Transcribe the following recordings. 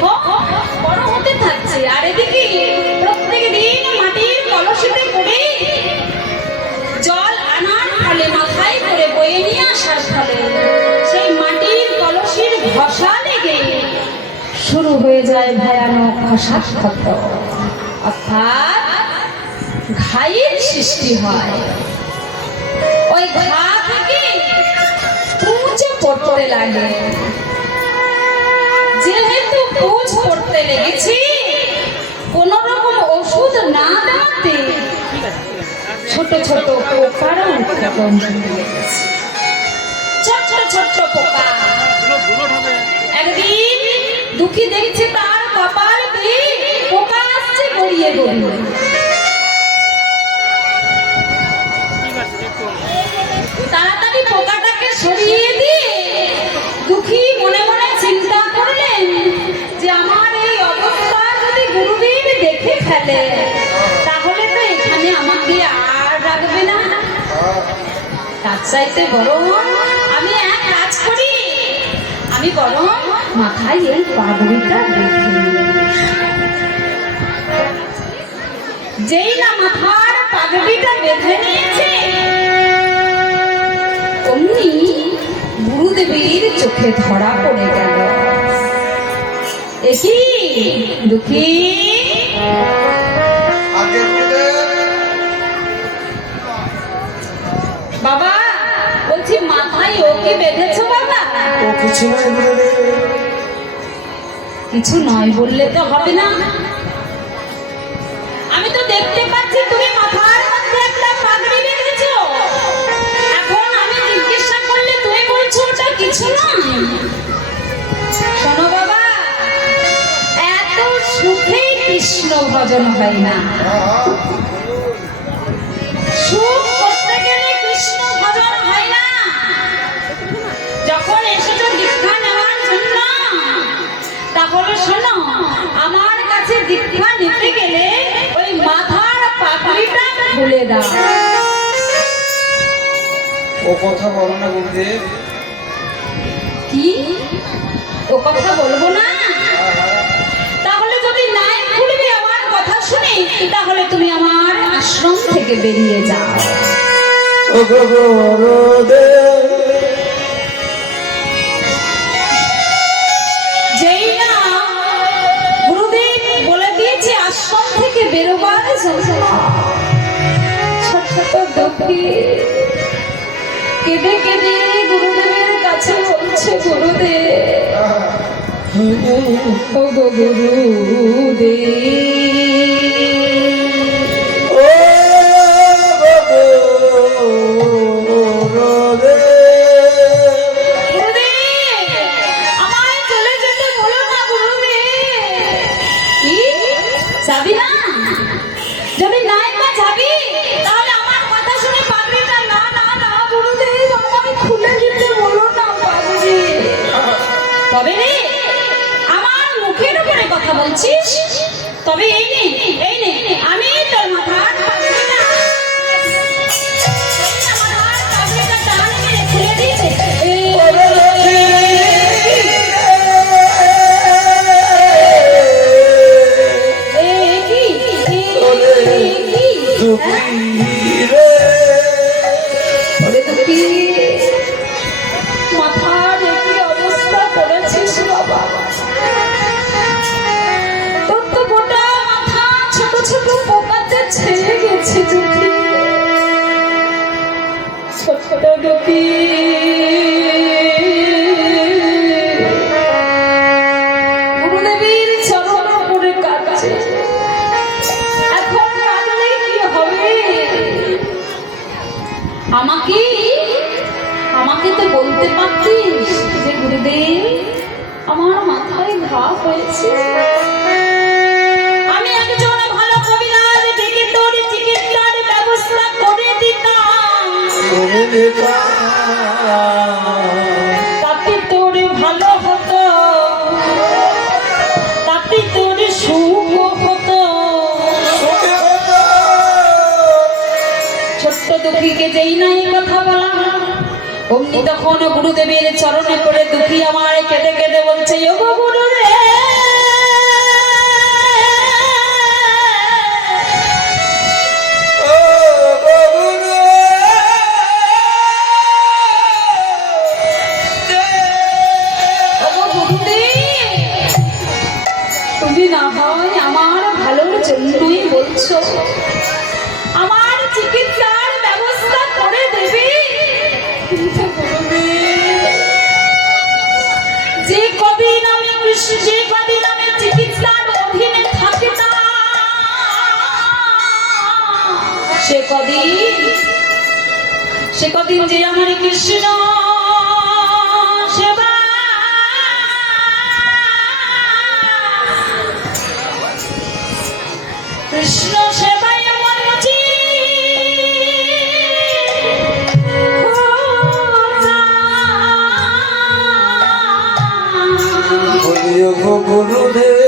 দেখো বড় হতে থাকছে, আর এদিকে প্রত্যেক দিন মাটির কলসিতে করে জল আনার ফলে মাথায় করে বয়ে নিয়ে আসার ফলে সেই মাটির কলসির ঘষা লেগে শুরু হয়ে যায় ভয়ানক ঘষাক্ষত, অর্থাৎ ঘায়ের সৃষ্টি হয়। ওই ঘা থেকে পুঁজে পড়তে লাগে। যেহেতু পুঁজ পড়তে লেগেছে, কোন রকম ওষুধ না দেওয়াতে ছোট ছোট পোকার উৎপাদন লেগেছে। ছোট্ট ছোট্ট পোকা। একদিন দুঃখী দেখছে তার কপাল বেয়ে পোকা আসছে গড়িয়ে গড়িয়ে। তাড়াতাড়ি পোকাটাকে সরিয়ে দিয়ে দুঃখী মনে মনে চিন্তা করলেন যে আমার এই অবস্থা যদি গুরুদেব দেখে ফেলে তাহলে তো এখানে আমাকে আর রাখবে না। তার চাইতে বরং আমি এক কাজ করি, আমি বরং মাথায় এই পাগড়িটা বেঁধে নিই। যেই না মাথার পাগড়িটা বেঁধে নিয়েছে অমনি গুরুদেবের চোখে ধরা পড়ে গেল। একি দুঃখী, বাবা বলছি মাথায় ওকে বেঁধেছো বাবা? কিছু নয় বললে তো হবে না। আমি তো দেখতে পাচ্ছি তুমি মাথার মধ্যে একটা পাগড়ি বেঁধেছো। এখন আমি জিজ্ঞাসা করলে তুমি বলছো ওটা কিছু নয়। শোনো বাবা, এত সুখে কৃষ্ণ ভজন হয় না। সুখ করতে গেলে কৃষ্ণ ভজন হয় না। যখন এসেছো দীক্ষা নেওয়ার জন্য, তাহলে শোনো, আমার কাছে দীক্ষা নিতে গেলে ওই মাথার পাগড়িটা খুলে দাও। ও কথা বলো না গুরুদেব। কি ও কথা বলবো না? তাহলে যদি নাই খুলবে আমার কথা শুনে, তাহলে তুমি আমার আশ্রম থেকে বেরিয়ে যাও। ও গুরুদেব, যেই না গুরুদেব বলে দিয়েছে আশ্রম থেকে বেরোবার জন্য, ছোট দুঃখী কেঁদে কেঁদে গুরুদেবের কাছে বলছে, গুরুদেব ও গো আমায় চলে যেতে বলো না গুরুদেব। কি যাবি না? যদি নাই বা যাবি তাহলে আমার কথা শুনে পাগড়িটা না না না গুরুদেব আমায় খুলে দিতে বলো না পাগড়ি। তবে রে আমার মুখের উপরে কথা বলছিস, তবে এই নে আমি তোর মাথার পাগড়িটা টান মেরে খুলে দিয়েছে। মাথার কি অবস্থা করেছিস বাবা? তোর তো গোটা মাথা ছোট ছোট পোকাতে ছেড়ে গেছে দুঃখী, ছোট দুঃখী। গুরুদেবের চরণ করে কাঁদছে। এখন কাঁদলে কি হবে? আমাকে তো বলতে পারতিস যে গুরুদেব আমার মাথায় ঘা হয়েছে, আমি একজন ভালো কবিরাজ ডেকে তোর চিকিৎসার ব্যবস্থা করে দিতাম। তাতে তোর ভালো হতো, তাতে তোর সুখ হতো। ছোট্ট দুঃখীকে যেই না এই কথা বলা, অমনি তখন গুরুদেবের চরণে পড়ে দুঃখী আমার কেঁদে কেঁদে বলছে, ও গুরুদেব না হয় আমার ভালোর জন্যই বলছো, আমার চিকিৎসার ব্যবস্থা করে দেবে। কিন্তু গুরুদেব, যে কদিন আমি চিকিৎসার অধীনে থাকি না, সে কদিন যে আমার কৃষ্ণ সেবা কৃষ্ণ সেবায় মরছি। বলিও গো গুরুদেব,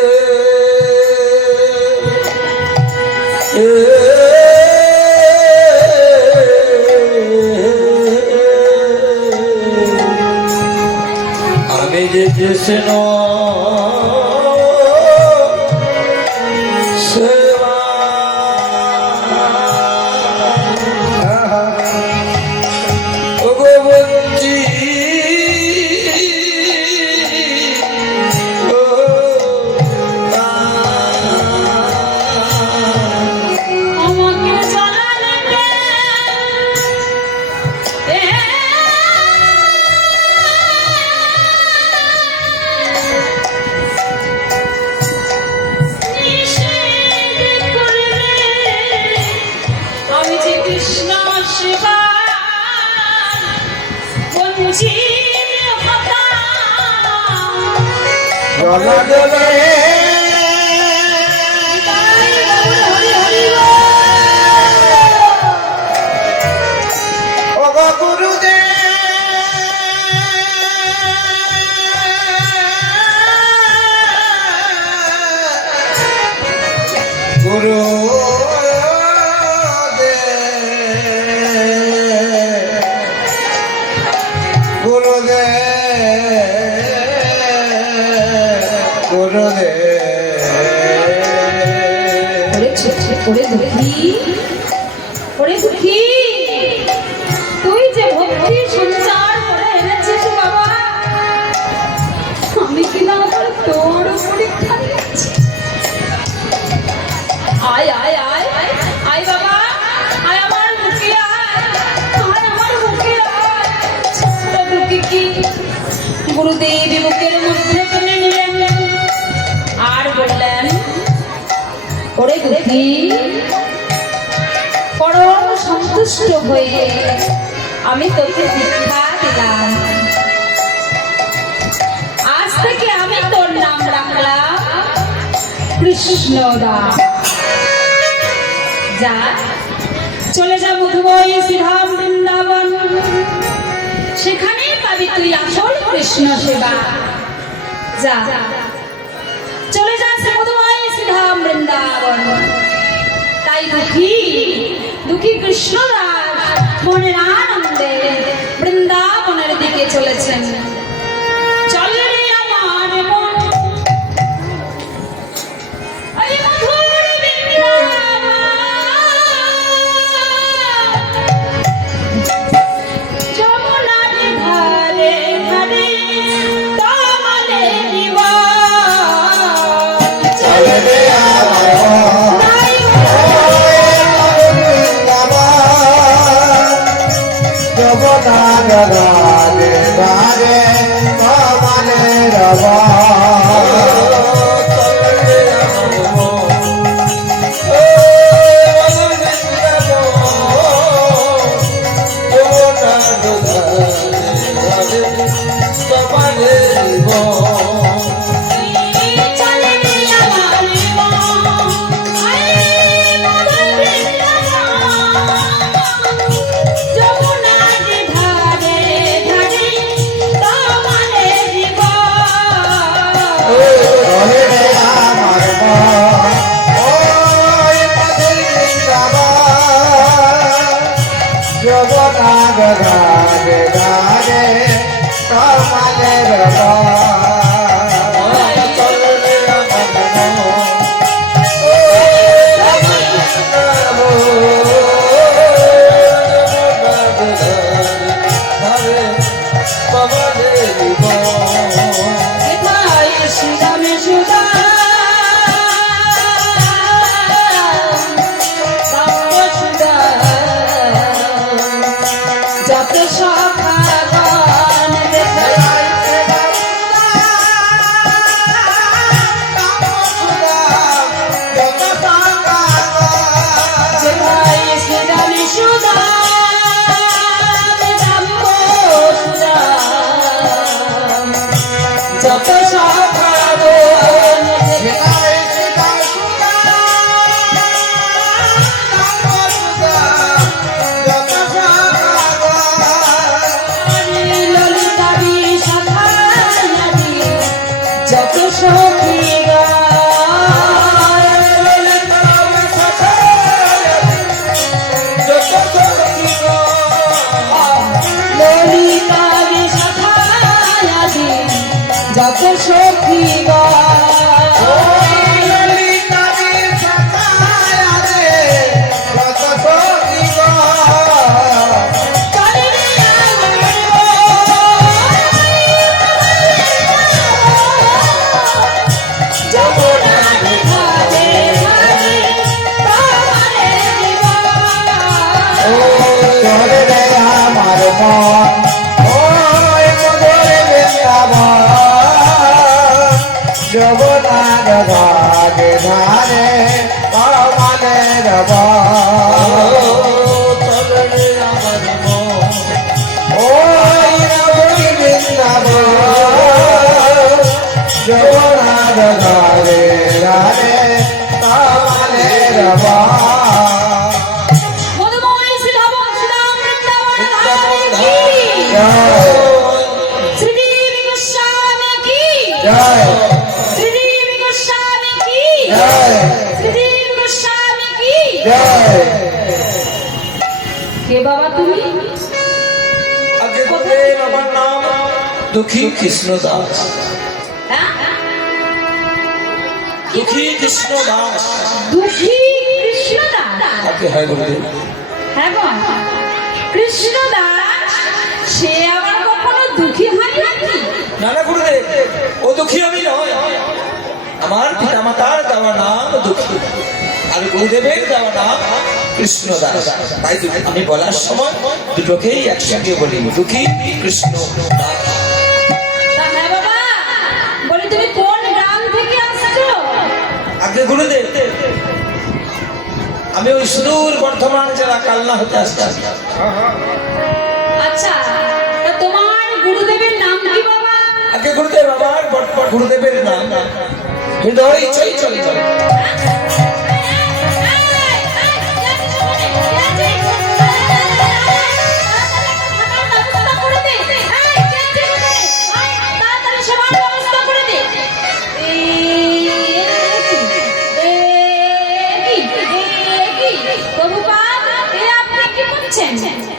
আমি যে কৃষ্ণ সেবা ওগো বলছি, আমাকে জানালে আমি যে কৃষ্ণ সেবা বঞ্চিত হতাম। জলা জলে ওগো গুরুদেব, ওরে দুঃখী, ওরে দুঃখী, তুই যে ভক্তি সঞ্চার করে এনেছিস বাবা, আমি কিনা তোর পরীক্ষা নিচ্ছি। আয় আয় আয় আয় বাবা, আয় আমার বুকে আয়, আয় আমার বুকে আয়। ছোট্ট দুঃখী কি গুরুদেব বুকের মধ্যে টেনে নিলেন আর বললেন, ওরে দুঃখী, পরম সন্তুষ্ট হয়ে আমি তোকে দীক্ষা দিলাম। আজ থেকে আমি তোর নাম রাখলাম কৃষ্ণদাস। যা, চলে যা মধুময় শ্রীধাম বৃন্দাবন, সেখানে পাবি তুই আসল কৃষ্ণ সেবা। যা, চলে যা সে মধুময় শ্রীধাম বৃন্দাবন। তাই দুঃখী দুঃখী কৃষ্ণদাস মনের আনন্দে বৃন্দাবনের দিকে চলেছেন। চলে রে আমার মন এই মধুর বৃন্দাবন, যমুনার ধারে ধারে তমালে নিবাস। চলে রে রাধে রাধে মানে রবা মন ওই মধুর বৃন্দাবন যমুনার ধারে ধারে কমলের ওই রমণী বৃন্দাবন যমুনার ধারে ধারে কমলের মধুময় শ্রীধাম শ্রীরাম বৃন্দাবন ধারে কি শ্রীদেব গোস্বামী কি শ্রীদেব গোস্বামী কি শ্রীদেব গোস্বামী কি কে বাবা তুমি আগে কোথায় আমার নাম দুঃখী কৃষ্ণ দাস হ্যাঁ? দুঃখী কৃষ্ণ দাস দুঃখী কৃষ্ণদাস আগে হয় বলতে হ্যাঁ গো কৃষ্ণদাস সে আবার কখনো দুঃখী হয় নাকি নানা গুরুদেব ও দুঃখী আমি নয় আমার পিতা মাতার দেওয়া নাম দুঃখী আর গুরুদেবের দেওয়া নাম কৃষ্ণ দাস তাই আমি বলার সময় দুটোকেই একসঙ্গে বলি দুঃখী কৃষ্ণ দাস তা হ্যাঁ বাবা বলি তুমি কোন গ্রাম থেকে আসছো আগে গুরুদেব আমি ওই সুদূর বর্ধমান জেলা কালনা হতে আসছি আচ্ছা তা তোমার গুরুদেবের নাম কি বাবা আগে গুরুদেব আমার গুরুদেবের নাম হৃদয় চই চলে চলে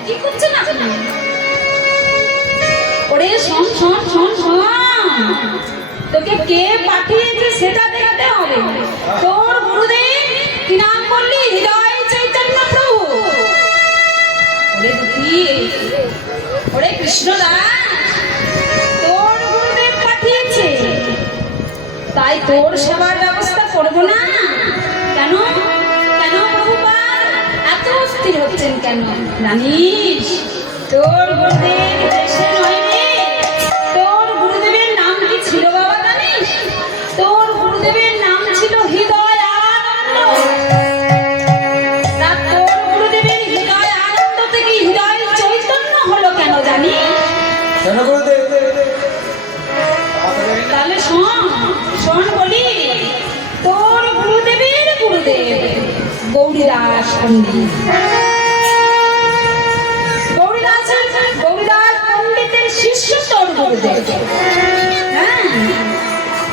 কি করছেন আপনি ওরে শোন শোন শোন শোন তোকে কে পাঠিয়েছে সেটা দেখাতে হবে তোর গুরুদেব কি নাম বললি হৃদয় চৈতন্য প্রভু ওরে দুঃখী ওরে কৃষ্ণদাস তোর গুরুদেব পাঠিয়েছে তাই তোর সেবার ব্যবস্থা করবো না কেন কেন প্রভুপাদ এত অস্থির হচ্ছেন কেন জানিস তোর গুরুদেব দেশে নয় রে তোর গুরুদেবের নাম কি ছিল বাবা জানিস তোর গুরুদেবের নাম ছিল হৃদয় আনন্দ তা তোর গুরুদেবের হৃদয় আনন্দ থেকে হৃদয় চৈতন্য হলো কেন জানিস কেন গুরুদেব তাহলে শোন শোন বলি তোর গুরুদেবের গুরুদেব গৌরীদাস পণ্ডিত গৌরীদাস পণ্ডিতের শিষ্য তোর গুরুদেব হ্যাঁ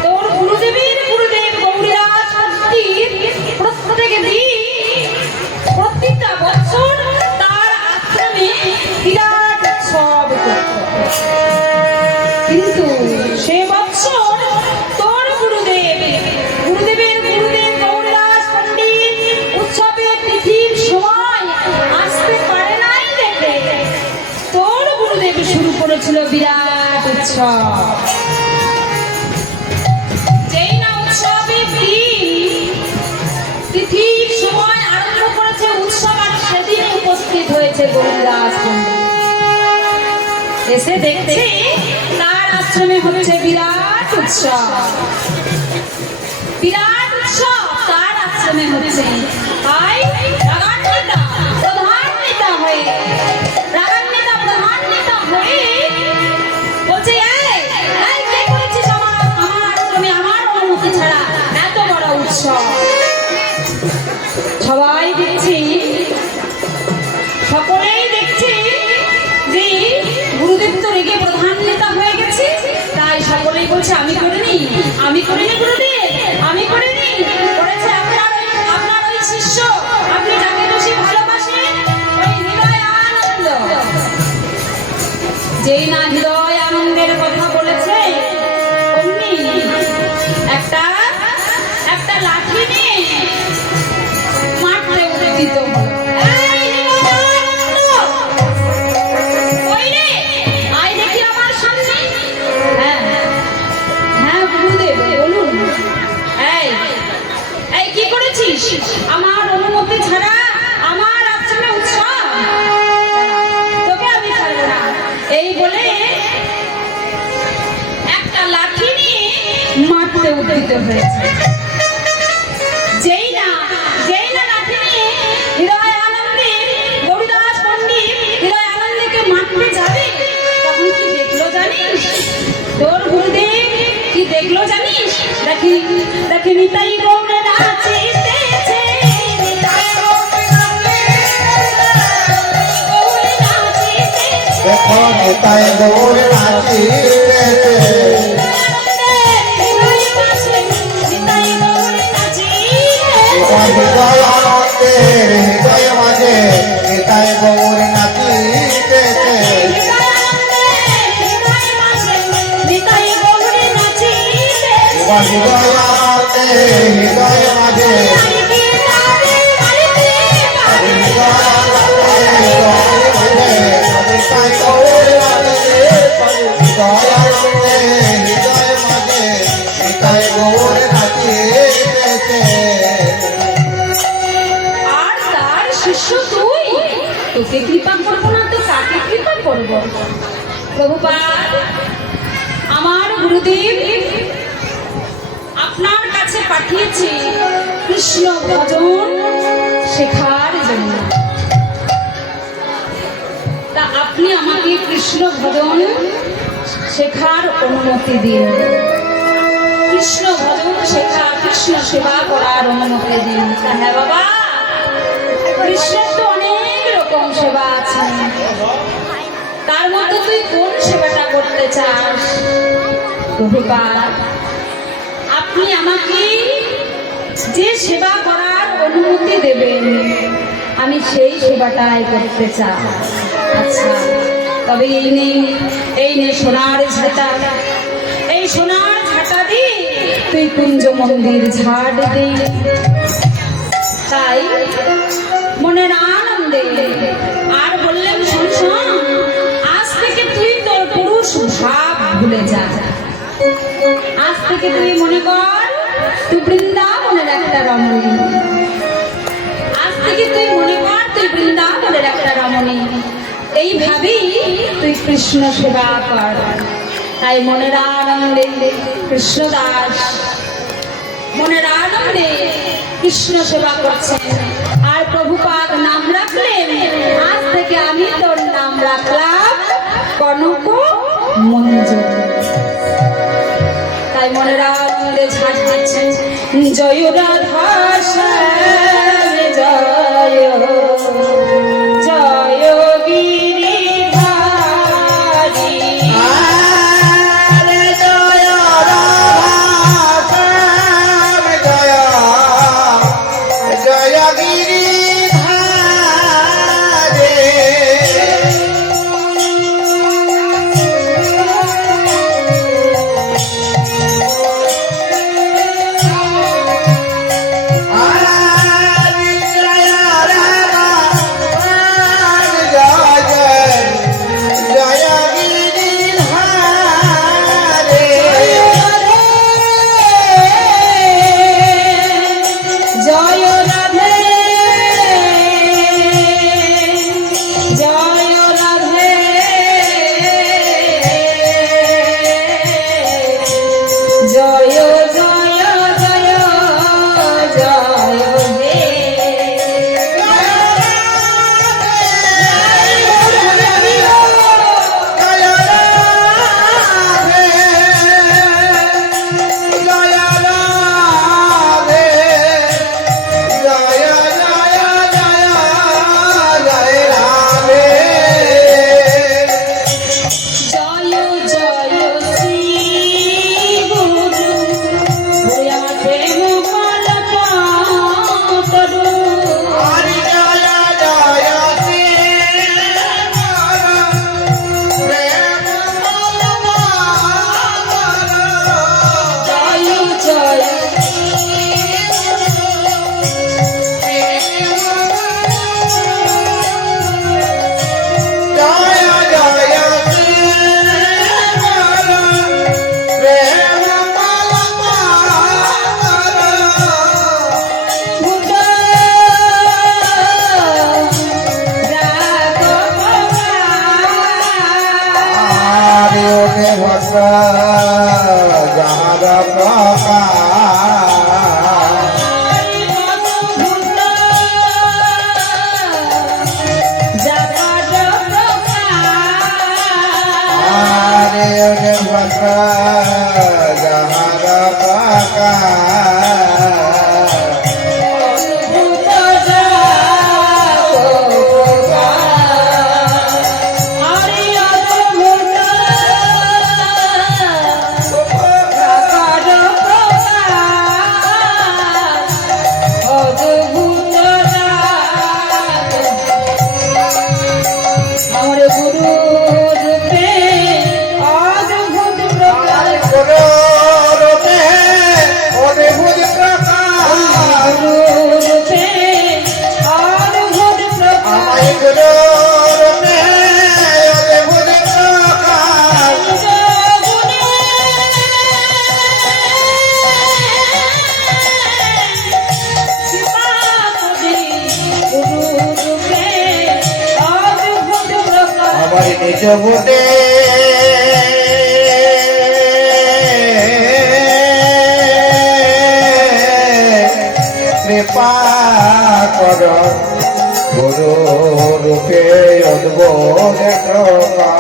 তোর গুরুদেবের গুরুদেব গৌরীদাস পণ্ডিত প্রত্যেক দিন প্রত্যেকটা বছর তার আশ্রমে বিরাট উৎসব করত কিন্তু সে বছর তোর গুরুদেবের গুরুদেব গৌরদাস পণ্ডিত উৎসবে তিথির সময় আসতে পারে নাই দেখে তোর গুরুদেব শুরু করেছিল বিরাট উৎসব যেই না উৎসবের দিন তিথির সময় আরম্ভ করেছে উৎসব আর সেদিন উপস্থিত হয়েছে গৌরদাস পণ্ডিত এসে দেখছে তার আশ্রমে হচ্ছে বিরাট উৎসব তার আশ্রমে হচ্ছে তাই রাগান্বিতা প্রধান নেতা হয়ে বলছে এই কে করেছিস আমার আশ্রমে আমার অনুমতি ছাড়া এত বড় উৎসব সবাই দেখছি সকলেই দেখছি যে গুরুদেব তো রেগে প্রধান নেতা হয়ে গেছে তাই সকলেই বলছে আমি করিনি গুরুদেব আমি করিনি করেছে আপনার ওই শিষ্য আপনি যাকে বেশি ভালোবাসেন ওই হৃদয় আনন্দ যেই না হৃদয় আনন্দের কথা বলেছে অমনি একটা লাঠি নিয়ে মাঠে উঠে দিত আমার অনুমতি ছাড়া আমার আশ্রমে উৎসব তোকে আমি ছাড়বো না মারতে উদ্যত হয়েছে। যেই না লাঠি নিয়ে হৃদয় আনন্দে গৌরীদাস পণ্ডিত হৃদয় আনন্দকে মারতে যাবে, তখন কি দেখলো জানিস? তোর গুরুদেব কি দেখলো জানিস? দেখি নিতাই গৌরে নাচিতেছে, নিতাই গৌরে নাচিতেছে। দেখো নিতাই গৌর নাচিতেছে, হৃদয় আনন্দের হৃদয় মাঝে নিতাই গৌর নাচিতেছে, হৃদয় আনন্দের হৃদয় মাঝে আর তার শিষ্য তুই, তোকে কৃপা করবো না তো কাকে কৃপা করবো? প্রভুপাদ, আমার গুরুদেব আপনার কাছে পাঠিয়েছি কৃষ্ণ ভজন শেখার জন্য। তা আপনি আমাকে কৃষ্ণ ভজন শেখার অনুমতি দিন, কৃষ্ণ ভজন শেখা, কৃষ্ণ সেবা করার অনুমতি দিন। তা হ্যাঁ বাবা, কৃষ্ণের তো অনেক রকম সেবা আছে, তার মধ্যে তুই কোন সেবাটা করতে চাস? প্রভুপাদ, আপনি আমাকে যে সেবা করার অনুমতি দেবেন আমি সেই সেবাটাই করতে চাই। আচ্ছা, তবে এই নে সোনার ঝাঁটা, এই সোনার ঝাঁটা দিয়ে তুই কুঞ্জ মন্দির ঝাড় দে। তাই মনের আনন্দে আর বললেন, শোন, আজ থেকে তুই তোর পুরুষ ভাব ভুলে যা। আজ থেকে তুই মনে কর তুই বৃন্দাবনের একটা রমণী। আজ থেকে তুই মনে কর তুই বৃন্দাবনের একটা রমণী। এইভাবেই তুই কৃষ্ণ সেবা কর। তাই মনের আনন্দে কৃষ্ণদাস মনের আনন্দে কৃষ্ণ সেবা করছেন। আর প্রভুপাদ নাম রাখলেন, আজ থেকে আমি তোর নাম রাখলাম কনক মঞ্জুরি। তাই মনের আনন্দে ঝাঁট দিচ্ছেন, জয় রাধা শ্যাম জয়, জয় গিরিধারী। Ah বটে কৃপা কর গুরু রূপে অদ্ভুত কৃপা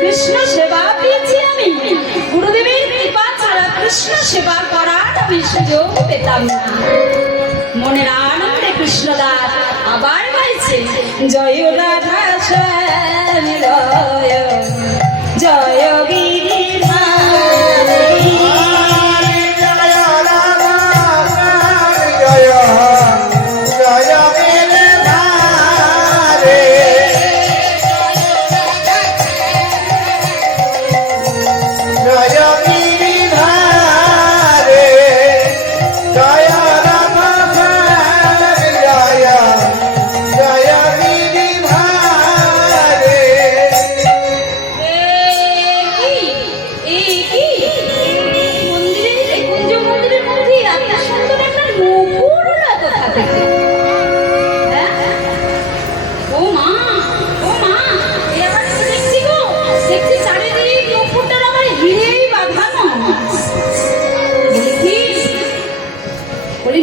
কৃষ্ণ সেবা পেয়েছি আমি, গুরুদেবের কৃপা ছাড়া কৃষ্ণ সেবা করার আমি সুযোগ পেতাম না। মনের আনন্দে কৃষ্ণদাস আবার গাইছে জয় রাধা শ্যাম লয় জয় গিরিধারী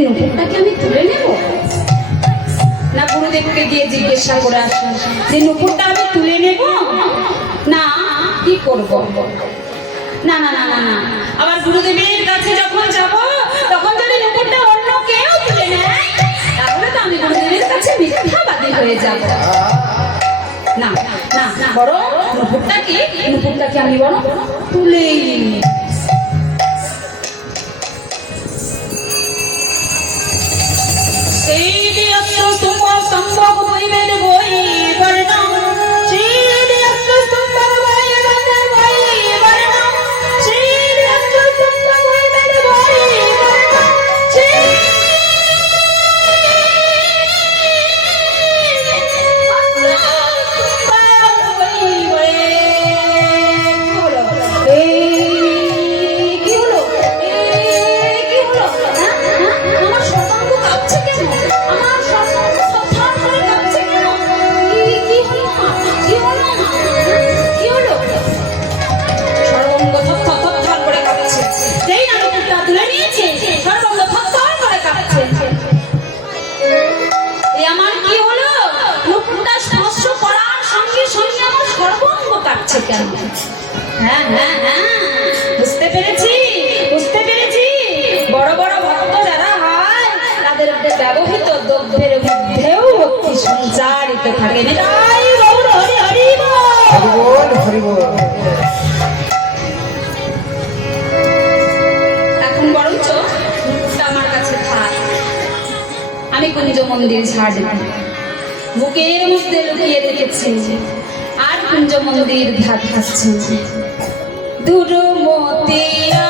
নুপুরটাকে আমি তুলে নেব না? গুরুদেবকে গিয়ে জিজ্ঞাসা করে আসুন যে নুপুরটা আমি তুলে নেব না কি করব? না না না না না, আবার গুরুদেবের কাছে যখন যাব তখন যদি নুপুরটা অন্য কেউ তুলে নেয় তাহলে তো আমি গুরুদেবের কাছে মিথ্যাবাদী হয়ে যাব। না না না, বড় নুপুরটাকে আমি বড় তুলেই নিই। হ্যাঁ হ্যাঁ হ্যাঁ, বুঝতে পেরেছি বুঝতে পেরেছি। বড় বড় ভক্ত যারা হয় তাদের ব্যবহৃত দ্রব্যের মধ্যেও ভক্তি সঞ্চারিত থাকে। হরি হরি বল। আমি কুঞ্জ মন্দির ছাড় বুকের মধ্যে লুকিয়ে রেখেছি আর কুঞ্জ মন্দির ধার খাচ্ছি দুরুমতিয়া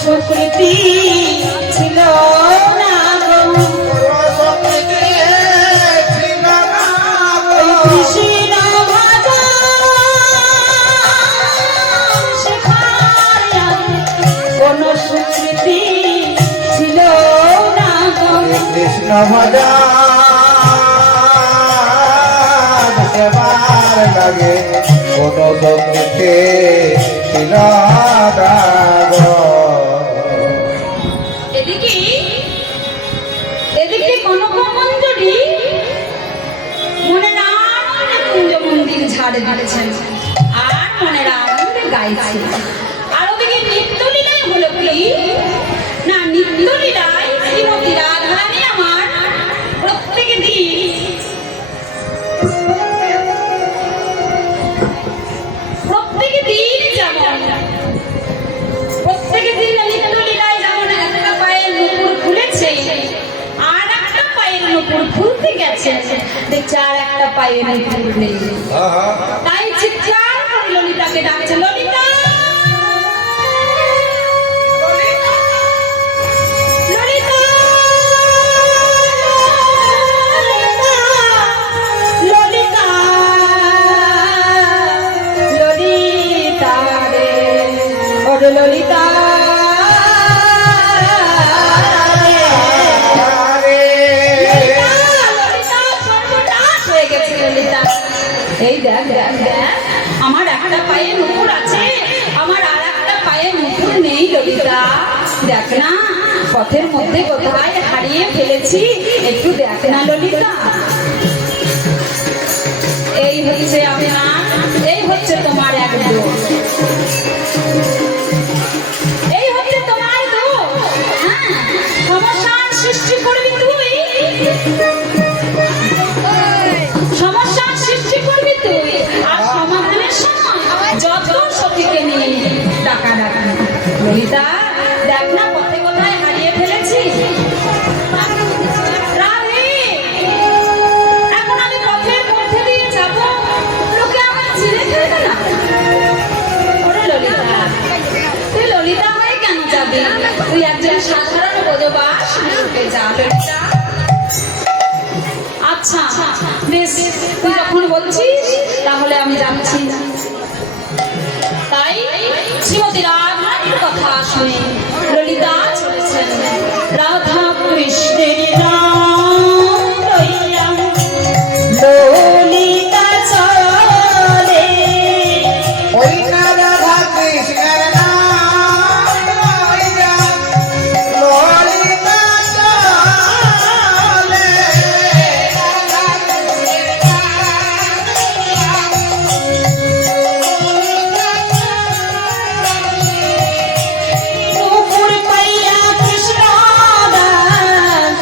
সুকৃতি ছিল না কৃষ্ণ ভাজা কোন সুকৃতি ছিল না কৃষ্ণ ভজা সেবার লাগে কোন শক্তিতে ছিল না এদিকে কনকমঞ্জরি মনে না কুঞ্জ মন্দির ঝাড় দিয়েছেন আর মনের আনন্দে গাইছে আর ওদিকে নিত্যলীলায় হলো কি না নিত্যলীলায় শ্রীমতী রাধারানী আমার প্রত্যেক দিন যেমন প্রত্যেক দিন নিত্যলীলায় যেমন একটা পায়ের নুপুর খুলেছে আর একটা পায়ের নুপুর খুলতে গেছে দেখছে আর একটা পায়ের নুপুর নেই তাই চিৎকার করে ললিতাকে ডাকছে ললিতা ললিতা এই দেখ দেখ দেখ আমার একটা পায়ে নুপুর আছে আমার আর একটা পায়ে নুপুর নেই ললিতা দেখ না পথের মধ্যে কোথায় হারিয়ে ফেলেছি একটু দেখ না ললিতা এই হচ্ছে আমার এই হচ্ছে তোমার এক দোষ এই হচ্ছে তোমার দোষ হ্যাঁ সমস্যার সৃষ্টি করবি তুই সমস্যার সৃষ্টি করবি তুই আর সমাধানের সময় যত সতীকে নিয়ে টাকা ডাকা ললিতা দেখ না পথে কোথায় হারিয়ে ফেলেছি রাধে এখন আমি পথের মধ্যে দিয়ে যাব লোকে আমার চিনে ফেলবে না ওরে ললিতা তুই ললিতা হয়ে কেন যাবি তুই একজন সাধারণ বোধবাস যা ললিতা আচ্ছা বেশ তুই যখন বলছিস তাহলে আমি যাচ্ছি তাই শ্রীমতী রাধার কথা শুনে ললিতা চলেছেন রাধা কৃষ্ণের নাম লইয়া ললিতা চলে ওই না রাধা কৃষ্ণের নাম লইয়া ললিতা চলে নুপুর পাইয়া কৃষ্ণ দাস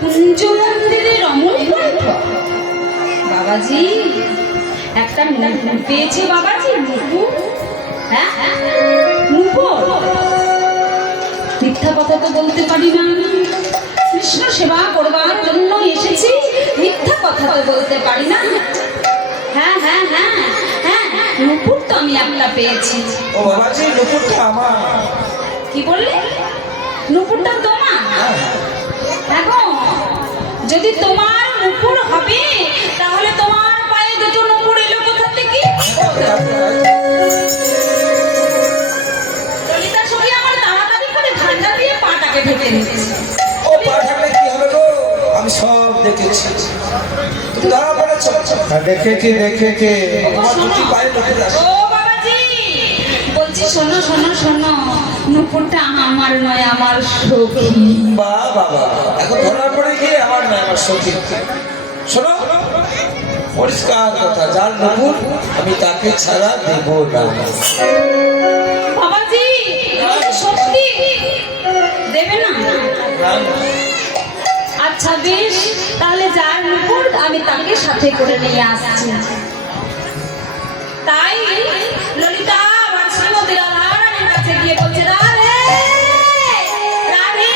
কুঞ্জ মন্দিরে রমণী কণ্ঠ। বাবাজি একটা নুপুর পেয়েছে বাবাজি, নুপুর। হ্যাঁ নুপুর, মিথ্যা কথা তো বলতে পারি না, কৃষ্ণ সেবা করবার জন্য এসেছি, মিথ্যা কথা তো বলতে পারি না। হ্যাঁ হ্যাঁ হ্যাঁ হ্যাঁ, নুপুর তো আমি একটা পেয়েছি। ও বাবাজি, নুপুরটা আমার। কি বললে? নুপুরটা তোমার? দেখো, যদি তোমার নুপুর হবে তাহলে তোমার পায়ে দুটো নুপুর এলো কোথা থেকে? ললিতা সবই আমার তাড়াতাড়ি করে ঠান্ডা দিয়ে পাটাকে ঢেকে নিচ্ছে। ও পা ঢাকলে কি হবে গো? আমি সব দেখেছি। তুমি ধরা পড়েছ। দেখেছি দেখেছি। আমার দুটি পায়ে নুপুর আছে। ও বাবাজি, বলছি শোনো শোনো শোনো, নুপুরটা আমার নয়, আমার সখী। বাহ বাবা, এখন ধরা পড়ে গিয়ে আমার নয়, আমার সখী। শোনো, পরিষ্কার কথা, যার নুপুর আমি তাকে ছাড়া দেব না। বাবাজি সত্যি দেবে না? আচ্ছা বেশ, তাহলে যার নুপুর আমি তাকে সাথে করে নিয়ে আসছি। তাই ললিতা আমার শ্রীমতী রাধারানীর কাছে গিয়ে বলছে, রাধে রাধে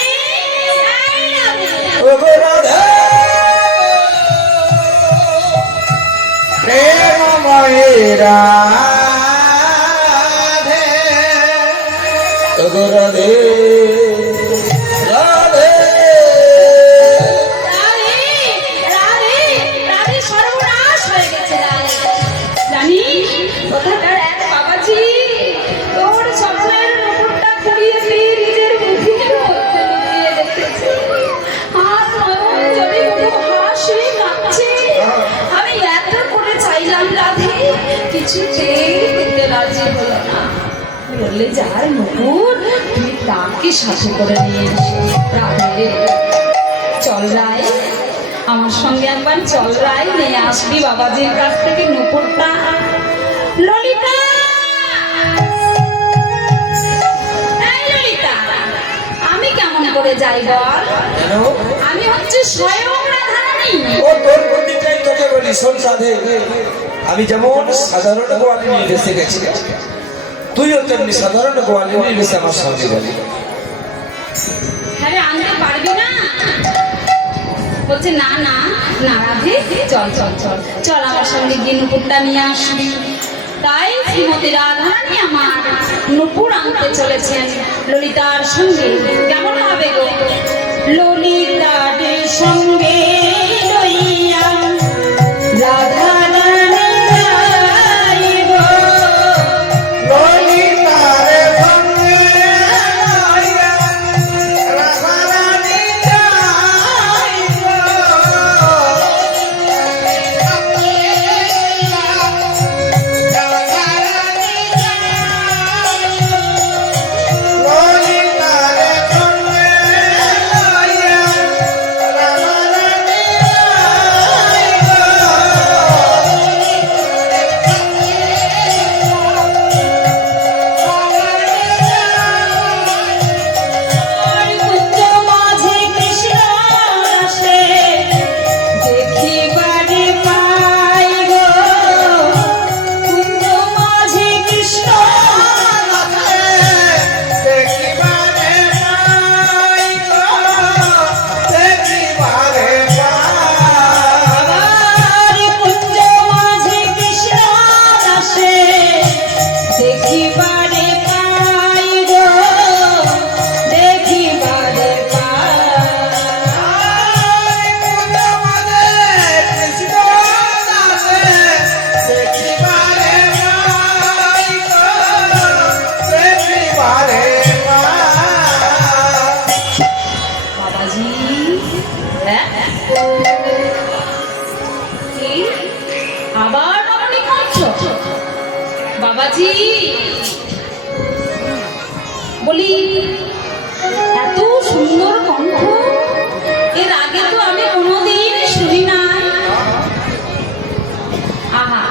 এই রাধে। ও গো রাধে, প্রেমময়ী রাধে, ও গো রাধে, রাধে। রাধে রাধে রাধে, সর্বনাশ হয়ে গেছে রাধে। জানিস কোথাকার এক বাবাজি তোর স্বপ্নের নুপুরটা কুড়িয়ে নিয়ে নিজের বুদ্ধির মধ্যে লুকিয়ে রেখেছে। আর নয়ন জলে মুখ হাসি কাঁদছে। আমি এত করে চাইলাম রাধে, কিছুতেই দিতে রাজি হলো না। বললে যার নুপুর তুই তাকে সাথে করে নিয়ে এসো। রাধে চল রায়, আমার সঙ্গে একবার চল রায়, নিয়ে আসবি বাবাজির কাছ থেকে নুপুরটা। ললিতা, এই ললিতা, আমি কেমন করে যাই বল? কেন? আমি হচ্ছে স্বয়ং রাধারানী। ও তোর বুদ্ধিটাই তোকে বলি, শোন রাধে, আমি যেমন সাধারণ গোয়ালিনী বেসে গেছি, তুইও তেমনি সাধারণ গোয়ালিনী বেসে আমার সঙ্গে গেলি। হ্যাঁ রে, আনতে পারবি না? বলছে না না না রাধে, চল চল চল চল আমার সঙ্গে গিয়ে নুপুরটা নিয়ে আসবি। তাই শ্রীমতী রাধারানী আমার নুপুর আনতে চলেছেন ললিতার সঙ্গে। কেমন হবে গো? ললিতার সঙ্গে লইয়া রাধারানী যাইব। ললিতার সঙ্গে লইয়া রাধারানী যাইব। ললিতার সঙ্গে লইয়া রাধারানী আর কুঞ্জ মাঝে কৃষ্ণ আসে, দেখিবারে পাই গো। কুঞ্জ মাঝে কৃষ্ণ দেখিবারে পাই গো, দেখিবারে পাই। আর কুঞ্জ মাঝে কৃষ্ণ আসে, দেখিবারে পাই গো, দেখিবারে পাই। কৃষ্ণ দাসে দেখিবারে পাই গো, দেখিবারে পাই। বাবাজি, হ্যাঁ কি? আবার রমণী কণ্ঠ? বাবাজি বলি, এত সুন্দর কণ্ঠ এর আগে তো আমি কোনোদিন শুনি নাই। আহা,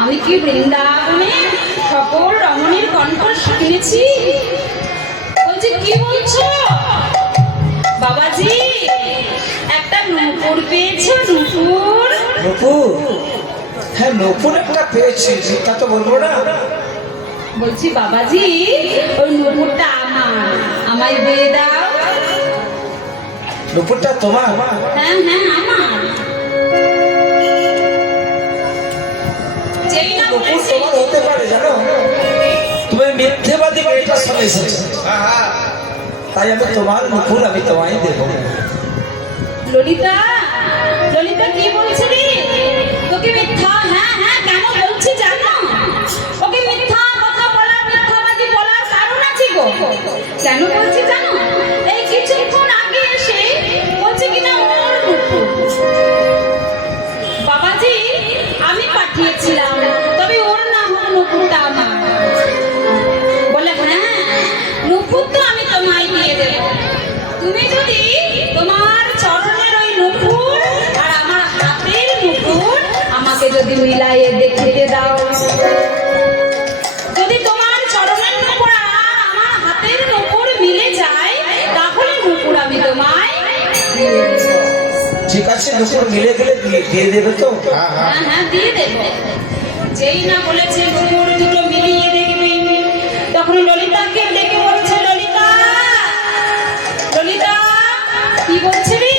আমি কি বৃন্দাবনে সকল রমণীর কণ্ঠ শুনেছি? বলছি কি বলছো বাবাজি? নূপুর পেয়েছো নূপুর? নূপুর? হ্যাঁ নূপুর একটা পেয়েছি, মিথ্যা তো বলবো না। বলছি বাবাজি, ওই নূপুরটা আমার, আমায় দিয়ে দাও। নূপুরটা তোমার? হ্যাঁ হ্যাঁ আমার। যেই না নূপুর বলেছি, তোমার হতে পারে জানো, তুমি মিথ্যেবাদী মেয়েটার সঙ্গে এসেছো, তাই আমি তোমার নূপুর আমি তোমায় দেবো। ললিতা, ললিতা কি বলছে রে? তোকে মিথ্যা, হ্যাঁ হ্যাঁ কেন বলছি জানো? ওকে মিথ্যা কথা বলার, মিথ্যাবাদী বলার কারণ আছে গো। কেন বলছি জানো? এই কিছুক্ষণ আগে এসে বলছে কিনা ওর নূপুর। বাবাজি আমি পাঠিয়েছিলাম, তবে ওর না হলো নূপুরটা আমার। বলে হ্যাঁ নূপুর তো আমি তোমায় দিয়ে দেব, তুমি যদি তোমার চরণের ওই নূপুর আর আমার হাতের নূপুর আমাকে যদি মিলাইয়ে দেখিয়ে দাও। যদি তোমার চরণের নূপুর আর আমার হাতের নূপুর মিলে যায়, তাহলে নূপুর আমি তোমায় দিয়ে দেব। ঠিক আছে, নূপুর মিলে গেলে দিয়ে দেবে তো? হ্যাঁ হ্যাঁ দিয়ে দেব। যেই না বলেছে নূপুর দুটো মিলিয়ে দেখবে, তখন ললিতাকে ডেকে বলছে ললিতা, ললিতা কি বলছে রে?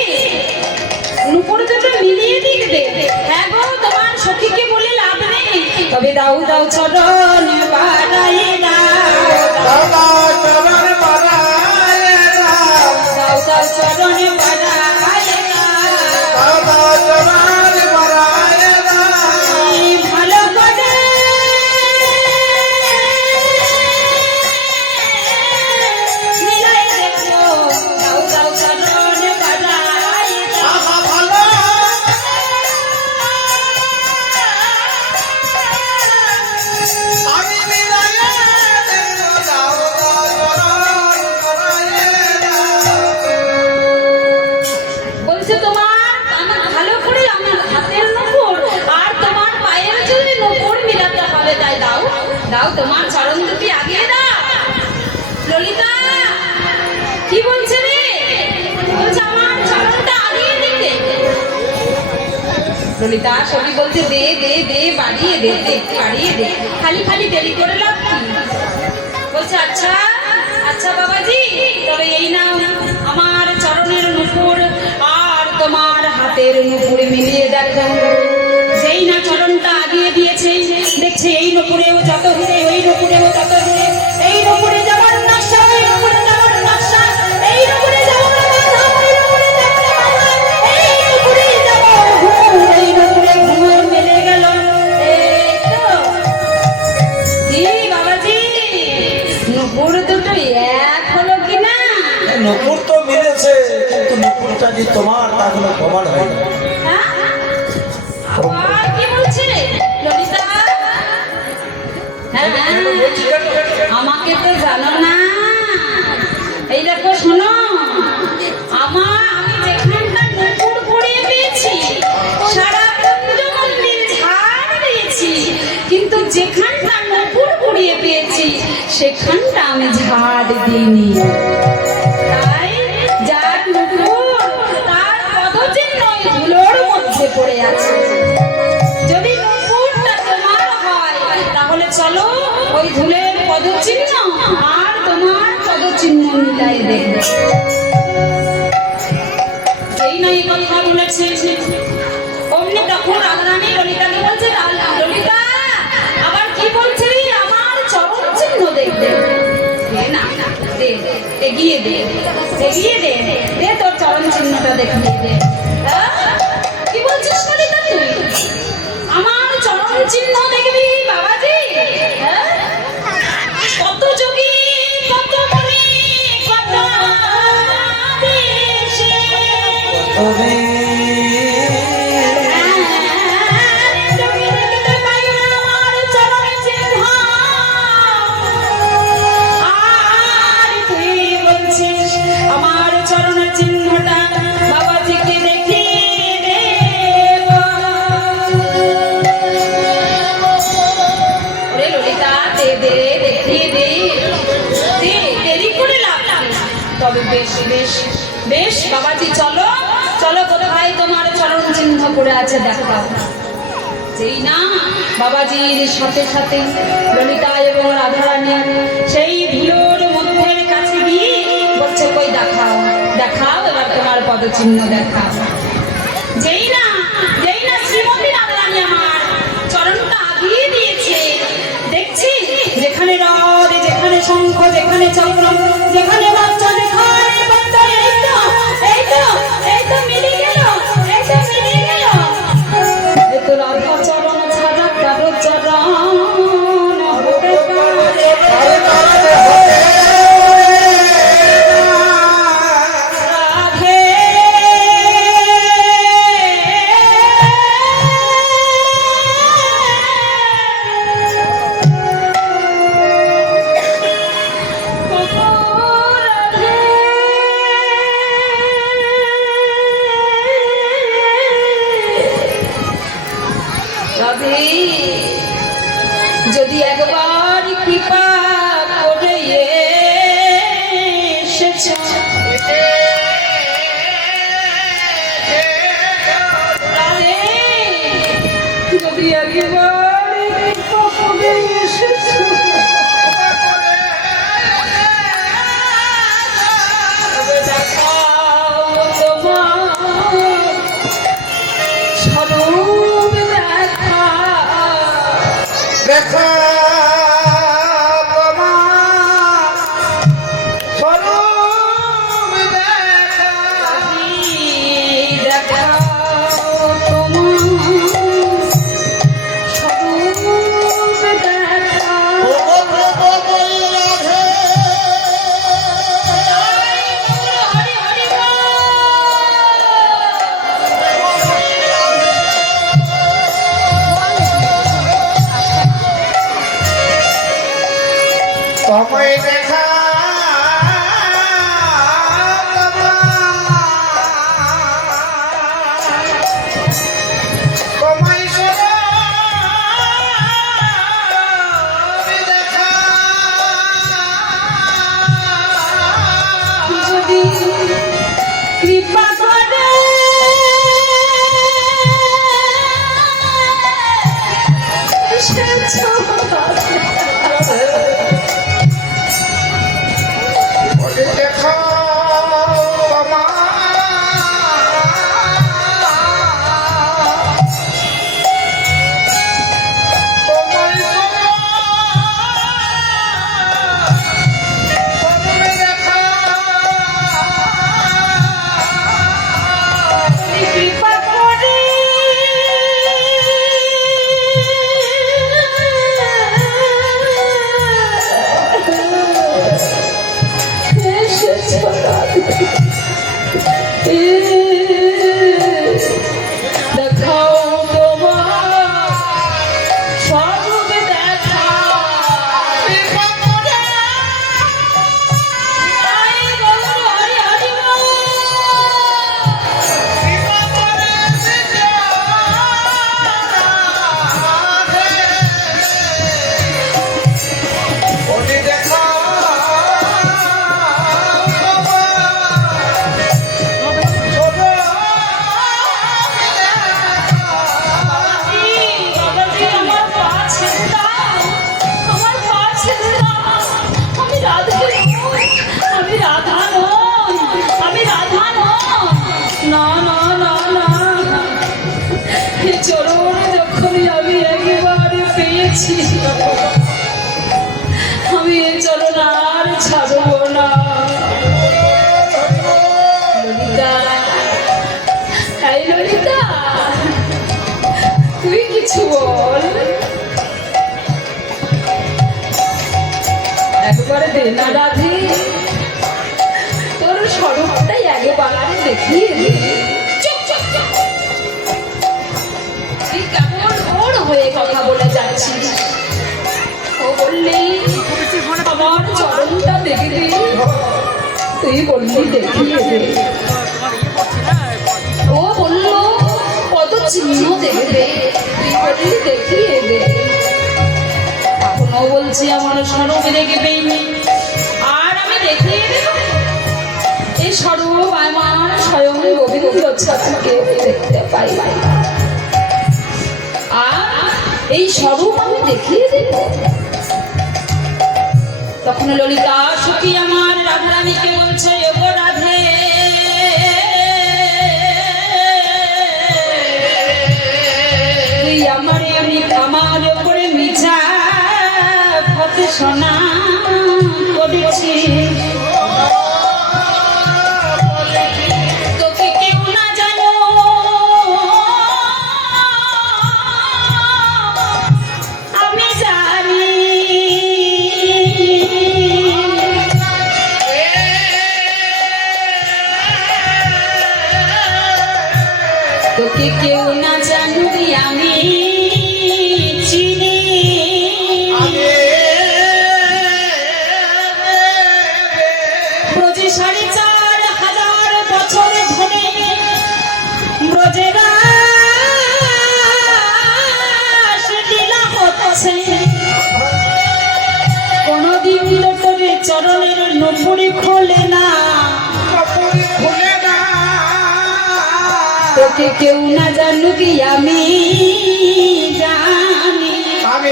নূপুর দুটো মিলিয়ে দেখবে? হ্যাঁ গো তোমার সখীকে বলে লাভ নেই, তবে দাও দাও চরণ বাড়াই দাও, দাও দাও চরণ বাড়ায়ে দাও, দাও দাও চরণ বাড়াই দাও দাও চরণ বাড়ায়ে দাও, ভালো করে মিলাই দেখো, দাও দাও চরণ বাড়াই দাও। আহা ভালো, আমি মিলাইয়ে দেখো, দাও দাও চরণ বাড়ায়ে দাও। বলছে তোমার আমার ভালো করে আমার হাতের নূপুর আর তোমার পায়ের যদি নূপুর মিলাতে হবে, তাই দাও দাও তোমার চরণ দুটি আগিয়ে দাও। ললিতা কি বলছে রে? বলছে আমার চরণটা আগিয়ে দিতে। ললিতা সবই বলছে দে দে দে, বাড়িয়ে দে দে, বাড়িয়ে দে, খালি খালি দেরি করে লাভ কি? বলছে আচ্ছা আচ্ছা বাবাজি, তবে এই নাও আমার চরণের নূপুর আর তোমার হাতের নূপুর মিলিয়ে দেখো। যেই না চরণটা আগিয়ে দিয়েছে, দেখছে এই নূপুরেও যত হুড়ে, ওই নূপুরেও তত হুড়ে, এই নূপুরে যাওয়ার নকশা, ওই নূপুরে যাওয়ার নকশা, এই নূপুরে যাওয়ার মাথা, ওই নূপুরে যাওয়ার মাথা, এই নূপুরে যাওয়ার ঘুম, এই নূপুরে ঘুম মেলে গেল। এই তো কি বাবাজি, নূপুর দুটো এক হলো কিনা? নূপুর তো মিলেছে, কিন্তু নূপুরটা যে তোমার তা কোনো প্রমাণ হয় না। হ্যাঁ? আবার কি বলছে ললিতা? হ্যাঁ, আমাকে তো জানো না। এই দেখো শোনো, আমি যেখানটা নূপুর কুড়িয়ে পেয়েছি, সারা কুঞ্জ মন্দির ঝাড় দিয়েছি, কিন্তু যেখানটা নূপুর কুড়িয়ে পেয়েছি সেখানটা আমি ঝাড় দিইনি। তাই যার নূপুর তার পদচিহ্ন ওই ধুলোর মধ্যে পড়ে আছে। যদি নূপুরটা তোমার হয়, তাহলে চলো ওই ধুলের পদচিহ্ন আর তোমার পদচিহ্ন মিলাই দেখবে। যেই না এই কথা বলেছে, অমনি তখন রাধারানী ললিতাকে বলছে ললিতা আবার কি বলছে রে? আমার চরণ চিহ্ন দেখবে। না দে, এগিয়ে দে, এগিয়ে দে, দে তোর চরণ চিহ্নটা দেখিয়ে দে। কি বলছিস ললিতা তুই? আমার চরণ চিহ্ন দেখবি বাবাজি? কত যোগী, কত মুনি, কত দেশে তবে আমার চরণ চিহ্নটা বাবাজিকে দেখিয়ে দেব। ওরে ললিতা দে দে, দেখিয়ে দে, দে, দেরি করে লাভ নেই। তবে বেশ বেশ বেশ বাবাজি চলো চলো কোথায় তোমার পদচিহ্ন পড়ে আছে দেখাও। যেই না বাবাজির সাথে সাথে ললিতা এবং রাধারানী সেই ধুলোর মধ্যের কাছে গিয়ে বলছে কই দেখাও দেখাও, এবার তোমার পদচিহ্ন দেখাও। যেই না শ্রীমতী রাধারানী আমার চরণটা আগিয়ে দিয়েছে, দেখছি যেখানে রথ, যেখানে শঙ্খ, যেখানে চক্র, যেখানে বাচ্চা, যেখানে বাচ্চা, এই তো মিলে গেল, এই তো রাধা চরণ ছাড়া কারো চরণ হতে পারে রাধে। রাধে যদি একবার কৃপা করে এসেছ, রাধে যদি একবার কৃপা করে এসেছ, দেখাও তোমার স্বরূপ দেখা। দেখা তোমার স্বরূপ দেখা। দেখাও তোমার স্বরূপ দেখা। ও প্রভু বৈরাধে হরি হরি বল। তোমায় দেখা তোমায় দেখা যদি কৃপা করে এসেছো, বলে দেখা কৃপা করে এসেছো। দেখাও তোমার স্বরূপ দেখা। তাই গৌর হরি হরি বল। বাবাজি, আমার পা ছেড়ে দাও, আমার পা ছেড়ে দাও। আমি রাধা নই, আমি রাধা নই, আমি রাধা নই। না না না না, এই চরণ যখনই আমি একেবারে পেয়েছি, আমি এই চরণ আর ছাড়ব না। ললিতা, এই ললিতা, তুই কিছু বল, একবারে দে না রাধে, তোর স্বরূপটাই একবারে দেখিয়ে দে। চুপ চুপ চুপ, তুই কেমন ওর হয়ে কথা বলে যাচ্ছিস? ও বললি আমার চরণটা দেখে দে, তুই বললি দেখিয়ে দে। ও বললো কত চিহ্ন দেখবে, তুই বললি দেখিয়ে দে। এখনো বলছি আমার স্বরূপ দেখবে, আর আমি দেখিয়ে দেব। এই স্বরূপ আমার স্বয়ং গোবিন্দ ছাত্রকে দেখতে পাই। আর এই স্বরূপ আমি দেখিয়ে দেব। তখন ললিতা সখী আমার রাধারানীকে বলছে, ওগো রাধে, তুই আমার উপরে মিছা ভাবে শোনা করেছিস। তোকে কেউ না জানো, আমি জানি। তোকে কেউ না জানুক আমি চিনি। ব্রজে ৪,৫০০ বছর ধরে ব্রজেরা লীলা হচ্ছে। কোনদিন তো তোর চরণের নপুরি খোলে না। খুলে না তোকে কেউ না জানুক আমি জানি। আমি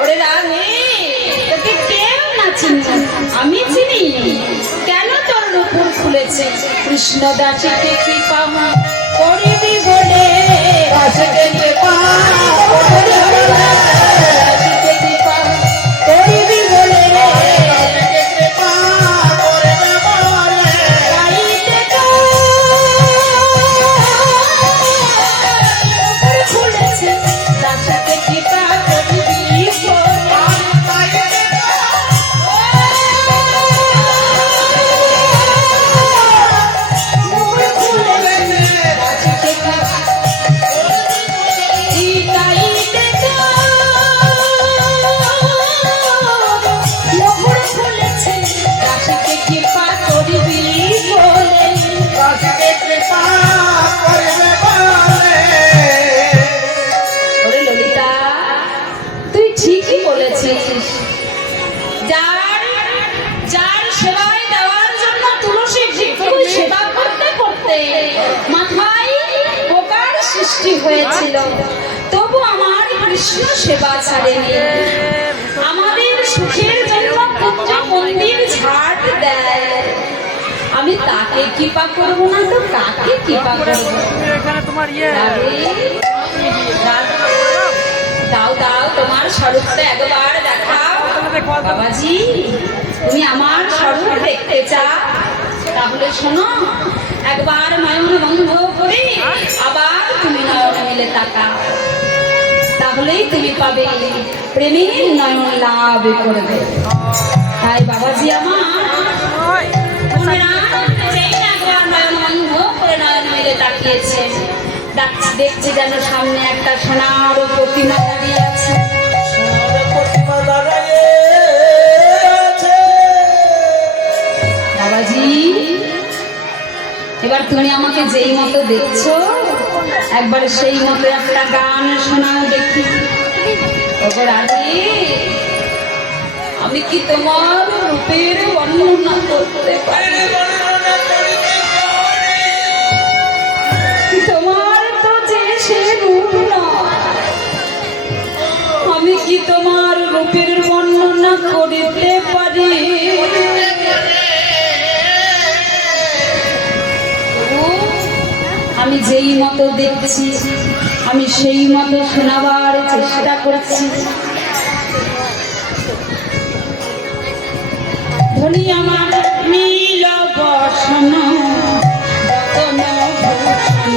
ওরে রানী, তোকে কেউ না চিনি, আমি চিনি। কেন তোর নূপুর খুলেছে? কৃষ্ণ দাসীকে কৃপা করিবি বলে, দাসীকে কৃপা করিবি বলে, কৃপা করে বলে গাইতে তো নূপুর খুলেছে, দাসীকে কৃপা করিবি বলে। যার সেবায় দেওয়ার জন্য তুলসী ভিক্ষুর সেবা করতে করতে মাথায় পোকার সৃষ্টি হয়েছিল, তবু আমার কৃষ্ণ সেবা ছাড়েনি। আমাদের সুখের জন্য পুত্র মন্দির ঝাড় দেয়, আমি তাকে কৃপা করবো না তো কাকে কৃপা করবো? দাও দাও, তোমার স্বরূপটা একবার দেখাও। বাবাজি, তুমি আমার স্বরূপ দেখতে চাও? তাহলে শোনো, একবার নয়ন বন্ধ করে আবার তুমি নয়ন মিলে তাকাও, তাহলেই তুমি পাবে প্রেমের নয়ন লাভ করবে। তাই বাবাজি আমার নয়ন বন্ধ করে নয়ন মিলে তাকিয়েছে, দেখছি যেন সামনে একটা সোনার প্রতিমা দাঁড়িয়ে আছে। বাবাজি, এবার তুমি আমাকে যেই মতো দেখছো, একবার সেই মতো একটা গান শোনাও দেখি। আমি কি তোমার রূপের বর্ণনা করতে পারি? তোমার তো যে সে রূপ নয়, আমি কি তোমার রূপের বর্ণনা করিতে পারি? আমি যেই মতো দেখছি, আমি সেই মতো শোনাবার চেষ্টা করছি। ধনী আমার নীল বসন রতন ভূষণ,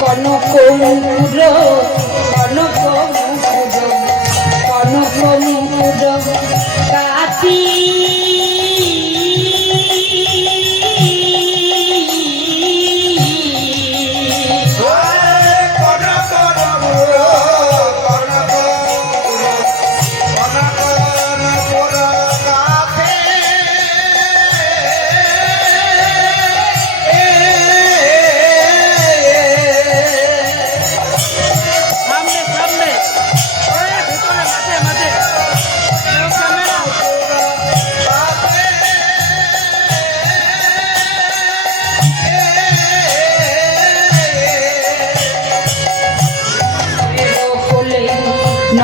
কনক মুকুর কনক মুকুর কনক মুকুর কাতি কনক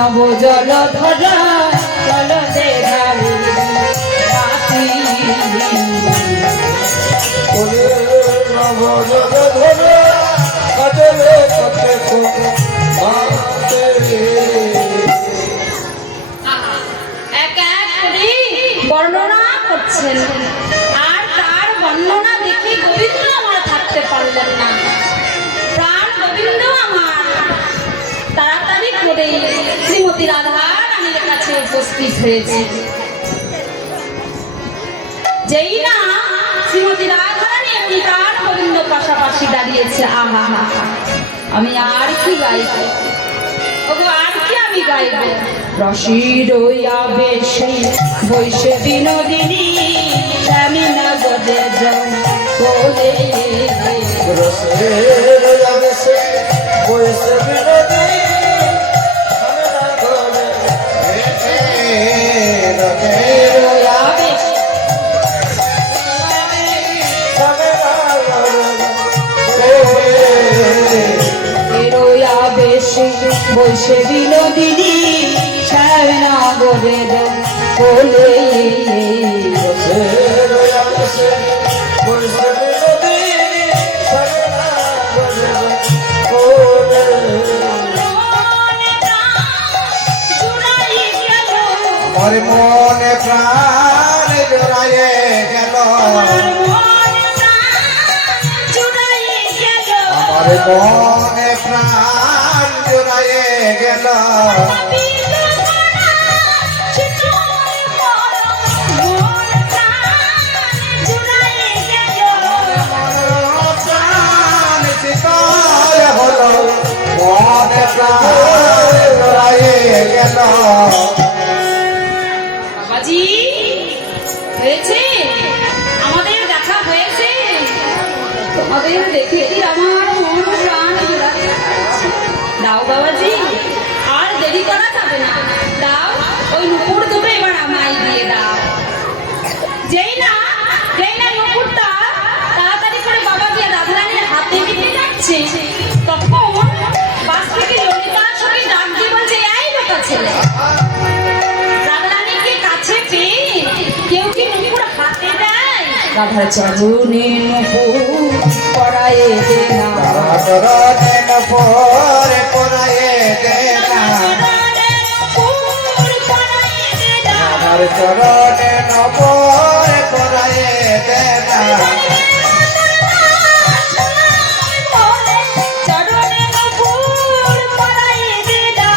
নব জল ধরা জল দেখারি বাতি ওরে নব জগধরে কাজলে পথে মাতে এক এক করে বর্ণনা করছেন আর তার বর্ণনা দেখে গোবিন্দ আমার থাকতে পারলেন না প্রাণ গোবিন্দ আমার তাড়াতাড়ি করে শ্রীমতী রাধা রানীর কাছে উপস্থিত হয়েছে যেই না শ্রীমতী রাধা রানী এবং প্রাণ গোবিন্দ পাশাপাশি দাঁড়িয়েছে আহা হা হা আমি আর কি গাইব ওগো আর কি আমি গাইব রসির বেশি বৈশে বিনোদিনী স্বামী না গদে যাও বলে রসের জগসে বৈশে বিনোদী আমরা করে বৈশে বিনোদিনী সায়না গরে বলে রসের জগসে বৈশে বিনোদী আমরা করে আমার মনে প্রাণ জোড়ায়ে গেল আমার মনে প্রাণ জোড়ায়ে গেল প্রাণ শীতল হলো মনে প্রাণ জোড়ায়ে গেল বাবাজি হয়েছে আমাদের দেখা হয়েছে তোমাদের দেখে আমার মন প্রাণ জোড়াতে আছে। দাও বাবাজি আর দেরি করা যাবে না দাও ওই নুপুর দুটো এবার আমায় দিয়ে দাও যেই না নুপুরটা তাড়াতাড়ি করে বাবাজি আর রাধারানীর হাতে দিতে যাচ্ছে তখন বাস থেকে ললিতার সঙ্গে ডাক দিয়ে বলছে এই লোকা ছেলে রাধারানীকে কাছে পেয়ে কেউ কি নুপুর হাতে দেয় রাধার চরণে নুপুর পরায়ে দে না চরণে নপরে পরায়ে দে না আমার চরণে নপরে পরায়ে দে না চরণে নুপুর পরায়ে দে না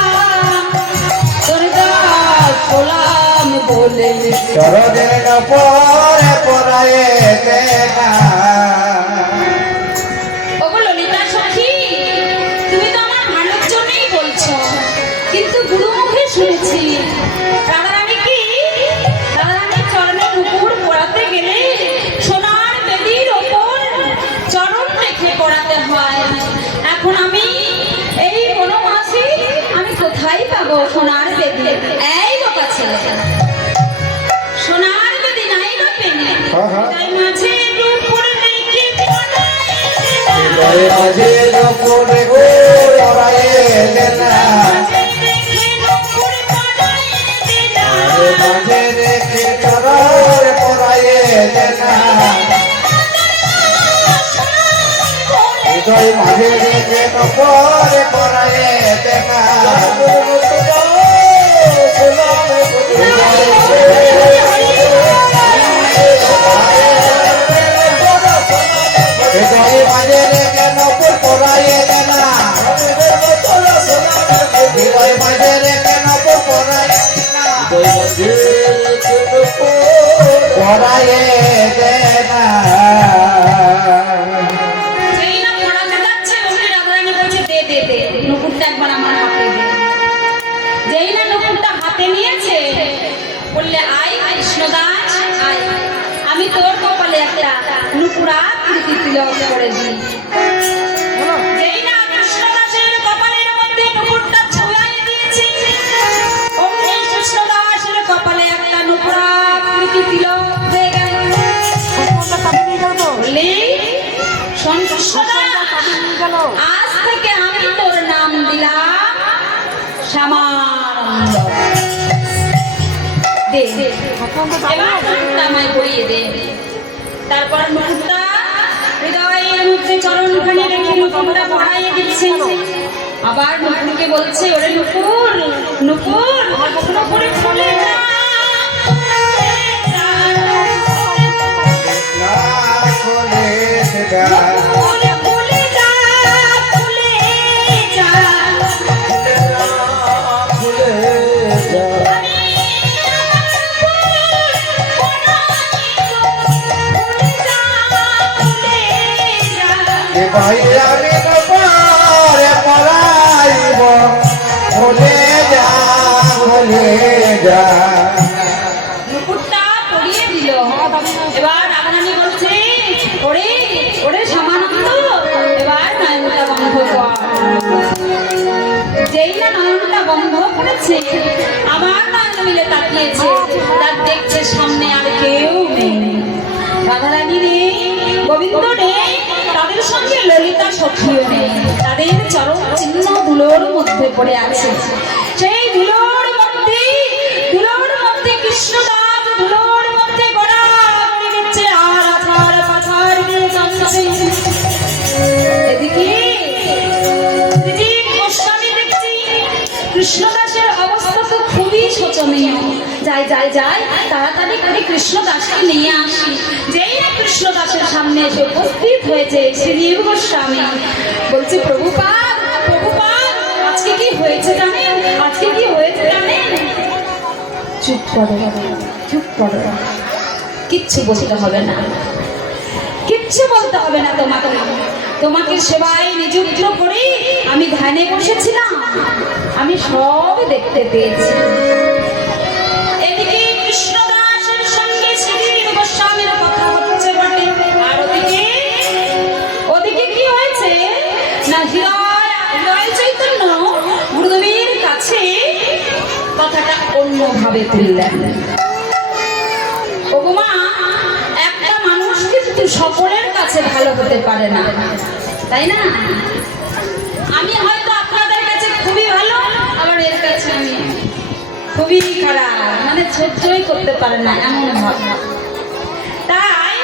দুর্গাস গোলাম বলে চরণে নপরে পরায়ে দে না ওগো ললিতা সখী তুমি তো আমার ভালোর জন্যই বলছো কিন্তু গুরু মুখে শুনেছি রাধারানীর চরণে নুপুর পরাতে গেলে সোনার বেদির ওপর চরণ রেখে পরাতে হয় এখন আমি এই বনবাসী আমি কোথায় পাবো সোনার বেদি এই বোকা ছেলে সোনার বেদি নাই বা পেনে তাই মাঝে নুপুর রেখে পরায় হৃদয় মাঝে নপরে পরায়ে দে না মাঝে রেখে চরণে পরায়ে দে না হৃদয় মাঝে রেখে নপরে পরায়ে দে না হৃদয় মাঝে রেখে নপর পরায়ে দে না হৃদয় মাঝে রেখে নপর পরায়ে দে না পরায়ে দে না যেই না পড়াতে যাচ্ছে অমনি রাধারানী বলছে দে দে দে নুপুরটা একবার আমার হাতে দে যেই না নুপুরটা হাতে নিয়েছে বললে আয় কৃষ্ণদাস আয় আমি তোর কপালে একটা নুপুরা কৃতি তিলক করে দিই যেই না কৃষ্ণদাসের কপালের মধ্যে নুপুরটা ছুঁয়ে দিয়েছে অমনি কৃষ্ণদাসের কপালে একটা নুপুরা কৃতি তিলক হয়ে গেল বললি শোন কৃষ্ণদাস আজ থেকে আমি তোর নাম দিলাম শ্যামার দে এবার মুকুটটা আমায় পরিয়ে দে। তারপর মুকুটটা হৃদয়ের মধ্যে চরণখানে রেখে মুকুটটা পরাইয়ে দিচ্ছে। আবার নুপুরকে বলছে, ওরে নুপুর নুপুর নুপুরে ফুলে যা ফুলে যা ফুলে ফুলে যা ফুলে যা ভুলে যা ভাই আমি পরে পড়াইব ভুলে যা ভুলে যা মুকুটটা পরিয়ে দিল। এবার রাধারানী বলছে, ওরে ওরে সমানন্দ, এবার নয়নটা বন্ধ কর। যেই না নয়নটা বন্ধ করেছে, আমার নয়ন মিলে তাকিয়েছে, তার দেখছে সামনে আর কেউ নেই। রাধারানী নেই, গোবিন্দ নেই, তাদের সঙ্গে ললিতা সখীও নেই। তাদের চরণ চিহ্ন ধুলোর মধ্যে পড়ে আছে। সেই ধুলোর মধ্যে কৃষ্ণদাস, ধুলোর মধ্যে গড়াগড়ি দিচ্ছে আর আছাড় পাছাড় দিয়ে কাঁদছে। এদিকে গোস্বামী দেখছি কৃষ্ণদাসের অবস্থা তো খুবই শোচনীয়। যাই যাই যাই তাড়াতাড়ি করে কৃষ্ণদাসকে নিয়ে আসি। যেই না কৃষ্ণদাসের সামনে এসে উপস্থিত হয়েছে শ্রীজীব গোস্বামী, বলছে, প্রভুপাদ প্রভুপাদ, আজকে কি হয়েছে জানেন? আজকে কি হয়েছে জানেন? চুপ করো চুপ করো, কিচ্ছু বলতে হবে না, কিচ্ছু বলতে হবে না তোমাকে। তোমাকে সেবায় নিযুক্ত করে আমি ধ্যানে বসেছিলাম, আমি সব দেখতে পেয়েছি। এদিকে কৃষ্ণদাসের সঙ্গে শ্রীজীব গোস্বামীর কথা হচ্ছে বটে, আর ওদিকে কি হয়েছে না, হৃদয় চৈতন্য গুরুদেবের কাছে কথাটা অন্যভাবে তুললেন। ওগো মা, একটা মানুষ কিন্তু সকলের কাছে ভালো হতে পারে না, তাই না? আমি হয়তো আপনাদের কাছে খুবই ভালো, আবার এর কাছে আমি খুবই খারাপ, মানে সহ্যই করতে পারে না এমন ভাব। তাই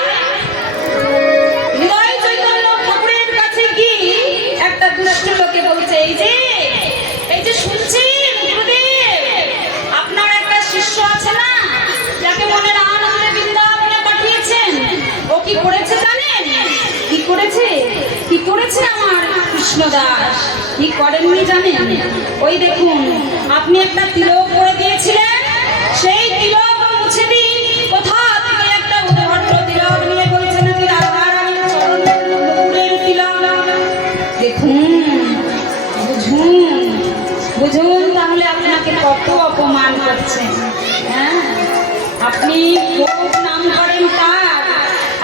হৃদয় চৈতন্য ঠাকুরের কাছে গিয়ে একটা দুষ্ট লোকে বলছে, এই যে শুনছেন গুরুদেব, আপনার একটা শিষ্য আছে না, যাকে মনে আনন্দে বৃন্দাবনে পাঠিয়েছেন, ও কি করেছে জানেন? কি করেছে আমার কৃষ্ণদাস? কি করেননি জানেন? ওই দেখুন, আপনি একটা তিলক করে দিয়েছিলেন, সেই তিলক মুছে দিন। কোথা থেকে একটা উদ্ভট তিলক নিয়ে বলছে নাকি রাধারানীর চরণের নুপুরের তিলক। দেখুন, বুঝুন তাহলে আপনাকে কত অপমান করছে। হ্যাঁ, আপনি খুব নাম করেন তার,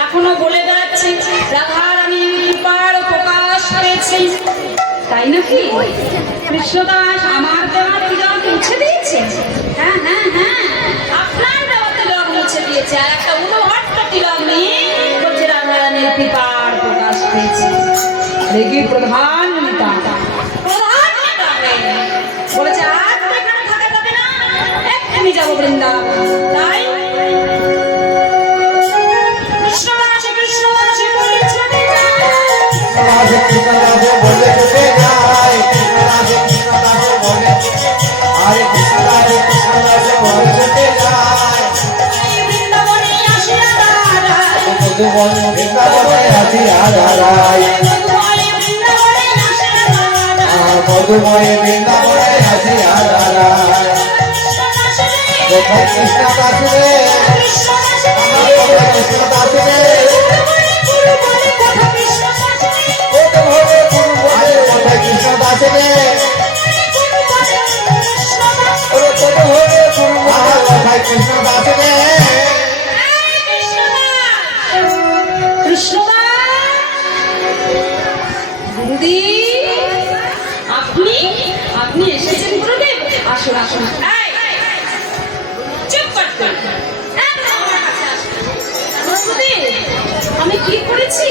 এখনো বলে বেড়াচ্ছেন রাধারানীর কৃপার প্রকাশ পেয়েছে, তাই নাকি? কৃষ্ণদাস আমার দেওয়া তিলক মুছে দিয়েছে। হ্যাঁ হ্যাঁ হ্যাঁ, আপনার দেওয়া তিলক মুছে দিয়েছে, আর একটা উদ্ভট তিলক নিয়ে বলছে রাধারানীর কৃপার প্রকাশ পেয়েছে। দেখি প্রধান নেতা বলেছে, আর তো এখানে থাকা যাবে না, এক্ষুনি যাবো বৃন্দাবন। তাই কৃষ্ণদাসে বলে চলে রাধে কৃষ্ণদাসে বলে চলে যায়, রাধে কৃষ্ণদাসে বলে, আরে কৃষ্ণদাসে বলে চলে যায়। বৃন্দাবনে আসিয়া দাঁড়ায়, বৃন্দাবনে আসিয়া দাঁড়ায়, মধুময় বৃন্দাবনে আসিয়া দাঁড়ায়। কোথায় কৃষ্ণদাস রে, আমার কোথায় কৃষ্ণদাস রে, কোথায় কৃষ্ণদাস রে, কোথায় কৃষ্ণদাস রে। আপনি এসেছেন গুরুদেব, আসুন আসুন। চুপ করতে, আমি কি করেছি?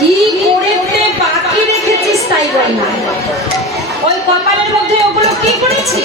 কি করতে বাকি রেখেছিস তাই বল না, ওই কপালের মধ্যে ওগুলো কি করেছি?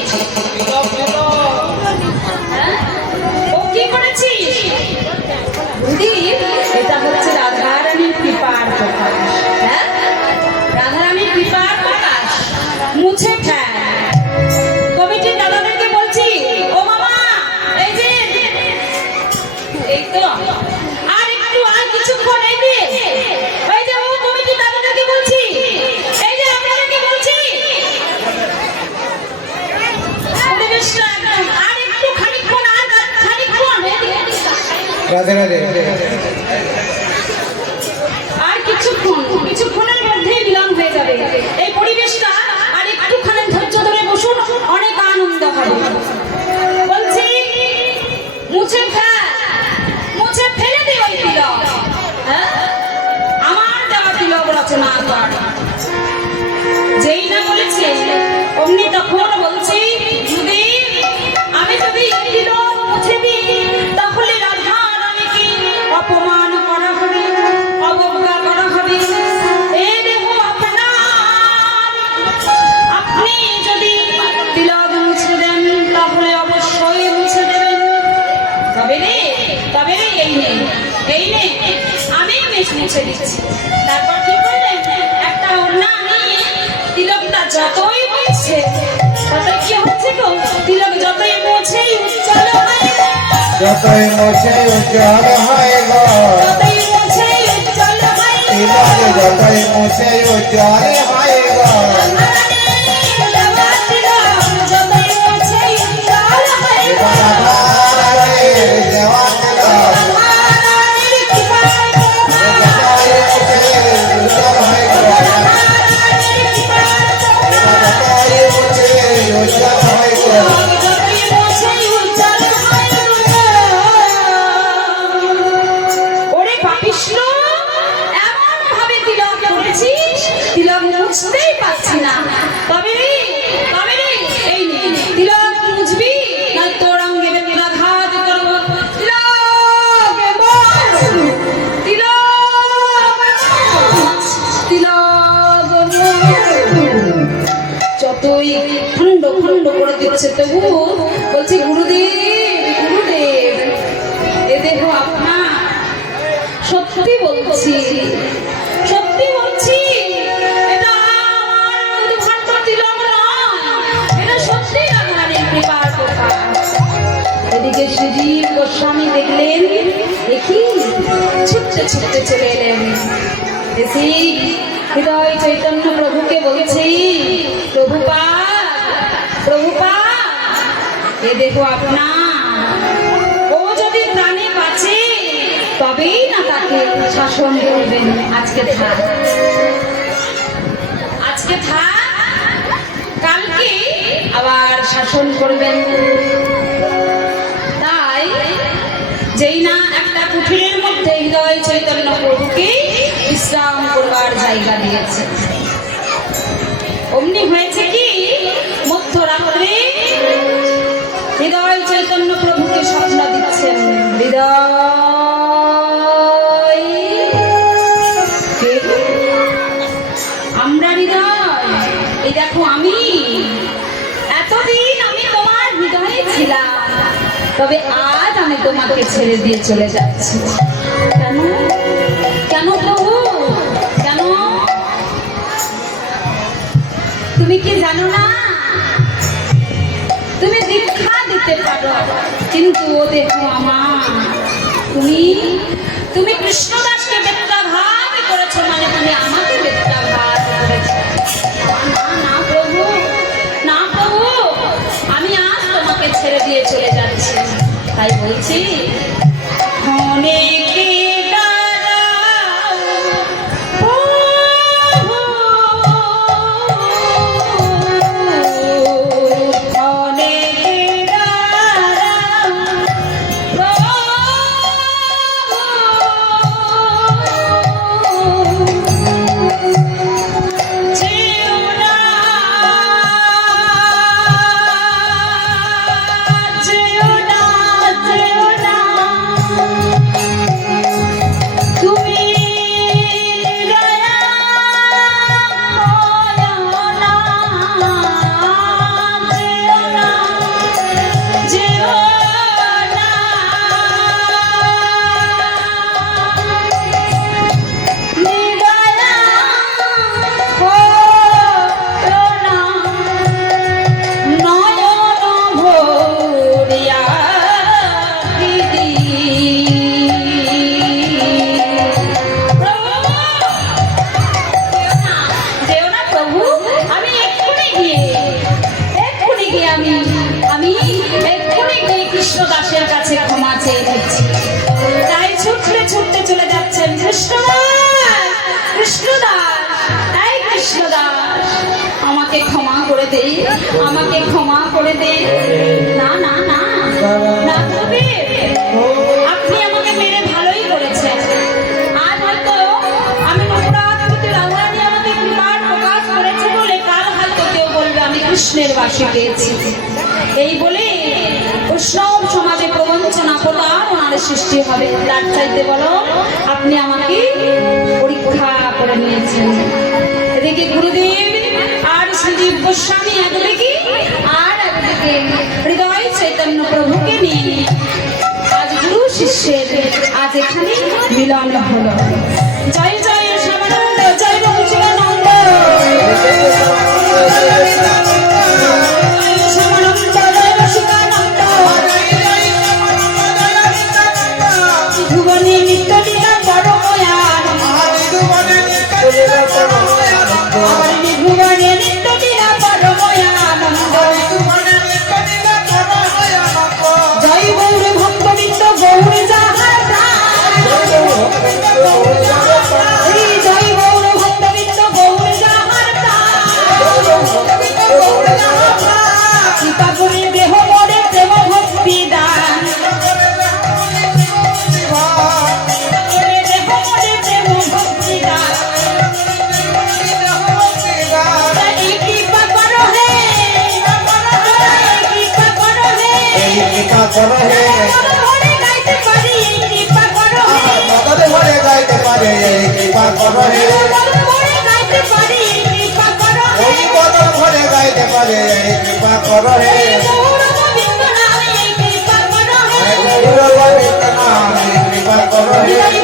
রাধে রাধে। আর কিছুক্ষণের মধ্যেই বিলম্ব হয়ে যাবে। এই পরিবেশটা আর একটুখানি ধৈর্য ধরে বসুন, অনেক আনন্দ হবে। বলছি মুছে ফেলে দে ওই তিলক। হ্যাঁ, আমার দেওয়া তিলক রচনা কর। যেই না বলেছে অমনি তখন বলছি, যদি আমি যদি এই তিলক মুছে দিই তাহলে রাধা রানীকে অপমান করা হবে, অবজ্ঞা করা হবে। এই দেখো আপনি যদি তিলক মুছে দেন তাহলে অবশ্যই মুছে দেবেন। তবে রে এই নে আমি মুছে দিচ্ছি। তারপর কি করলেন, একটা ওড়না নিয়ে তিলকটা যতই মুছছে ততই কি হচ্ছে গো, তিলক যতই মুছে উজ্জ্বল হয়, যতই মোছে উজ্জ্বল হয় গো, যতই মুছে উজ্জ্বল হয়। তিলক যতই মোছে উজ্জ্বল হয় গো, যতই মুছে উজ্জ্বল হয়। রাধারানীর দেওয়া তিলক রাধারানীর কৃপায় যতই মোছে উজ্জ্বল হয় গো, রাধারানীর কৃপায় যতই মোছে উজ্জ্বল হয় গো। যতই মুছে উজ্জ্বল হয়। ওরে পাপিষ্ঠ, এমন ভাবে তিলক করেছিস, তিলক মুছতেই পারছি না। তবে রে এই নে তিলক মুছবি, না তোর অঙ্গে বেত্রাঘাত করব। তিলক বল, তিলক যতই খণ্ড করে দিচ্ছে তবু বলছি, গুরুদেব এ দেখো আপনার, সত্যি বলছি এটা আমার উদ্ভ্রান্ত তিলক নয়, এটা সত্যি রাধারানীর কৃপার কথা। এদিকে শ্রীজীব গোস্বামী দেখলেন, দেখি ছুটতে চলে এলেন। এসে হৃদয় চৈতন্য প্রভুকে বলছি, প্রভুপাদ এ দেখো আপনার, ও যদি প্রাণে বাঁচে তবেই না তাকে শাসন করবেন। আজকে থাক, কালকে আবার শাসন করবেন। তাই যেই না একটা কুঠিরের মধ্যে হৃদয় চৈতন্য প্রভুকে বিশ্রাম করবার জায়গা দিয়েছে, অমনি হয়েছে কি, মধ্যরাত্রে হৃদয় চৈতন্য প্রভুকে স্বপ্ন দিচ্ছেন। হৃদয়, আমরা হৃদয়, এই দেখো আমি এতদিন আমি তোমার হৃদয়ে ছিলাম, তবে আজ আমি তোমাকে ছেড়ে দিয়ে চলে যাচ্ছি। কেন প্রভু, কেন? তুমি কি জানো না, তুমি দীক্ষা দিতে পারো, কিন্তু ও দেখো আমার, তুমি কৃষ্ণদাসকে বেত্রাঘাত করেছো, মানে তুমি আমাকে বেত্রাঘাত করেছো। না প্রভু, আমি আজ তোমাকে ছেড়ে দিয়ে চলে যাচ্ছি। তাই বলছি, অনেকে এই কৃষ্ণ দাস আমাকে ক্ষমা করে দে, আমাকে ক্ষমা করে দে। না না না না তবে আপনি আমাকে মেরে ভালোই করেছেন। আজ হয়তো আমি নোংরাত হতে রাধারানী আমাকে কৃপার প্রকাশ করেছে বলে কাল হয়তো কেউ বলবে আমি কৃষ্ণের বাসী পেয়েছি। এই বলে বৈষ্ণব সমাজে প্রবঞ্চনা প্রতার ওনার সৃষ্টি হবে। তার চাইতে বলো আপনি আমাকে পরীক্ষা করে নিয়েছেন। এদিকে গুরুদেব আর শ্রীজীব গোস্বামী একদিকে আর একদিকে হৃদয় চৈতন্য প্রভুকে নিয়ে আজ গুরু শিষ্যের আজ এখানে মিলন হলো। জয় জয় শ্যামানন্দ, জয় বংশীকানন্দ, শ্যামানন্দ জয় বংশীকানন্দ। ভুবনে নিত্য লীলা পরময়ান, আমার ভুবনে নিত্য লীলা পরময়ানন্দ। জয় গৌর ভক্তবৃন্দ গৌর যাহার প্রাণ, এই জয় গৌর ভক্তবৃন্দ গৌর যাহার প্রাণ। কৃপা করে দেহ মরে প্রেম ভক্তি দান, করে দেহ মরে প্রেম ভক্তি দান। এই কৃপা করো হে, এই কৃপা করো হে, কৃপা করো হে মন ভরে গাইতে পারি এই কৃপা করো হে, মদন ভরে গাইতে পারে কৃপা করো হে মন ভরে গাইতে পারি এই কৃপা করো হে। মদন ভরে গাইতে পারে কৃপা করো হে গৌর গোবিন্দ নামে এই কৃপা করো হে, গৌর গোবিন্দ নামে কৃপা করো হে জয়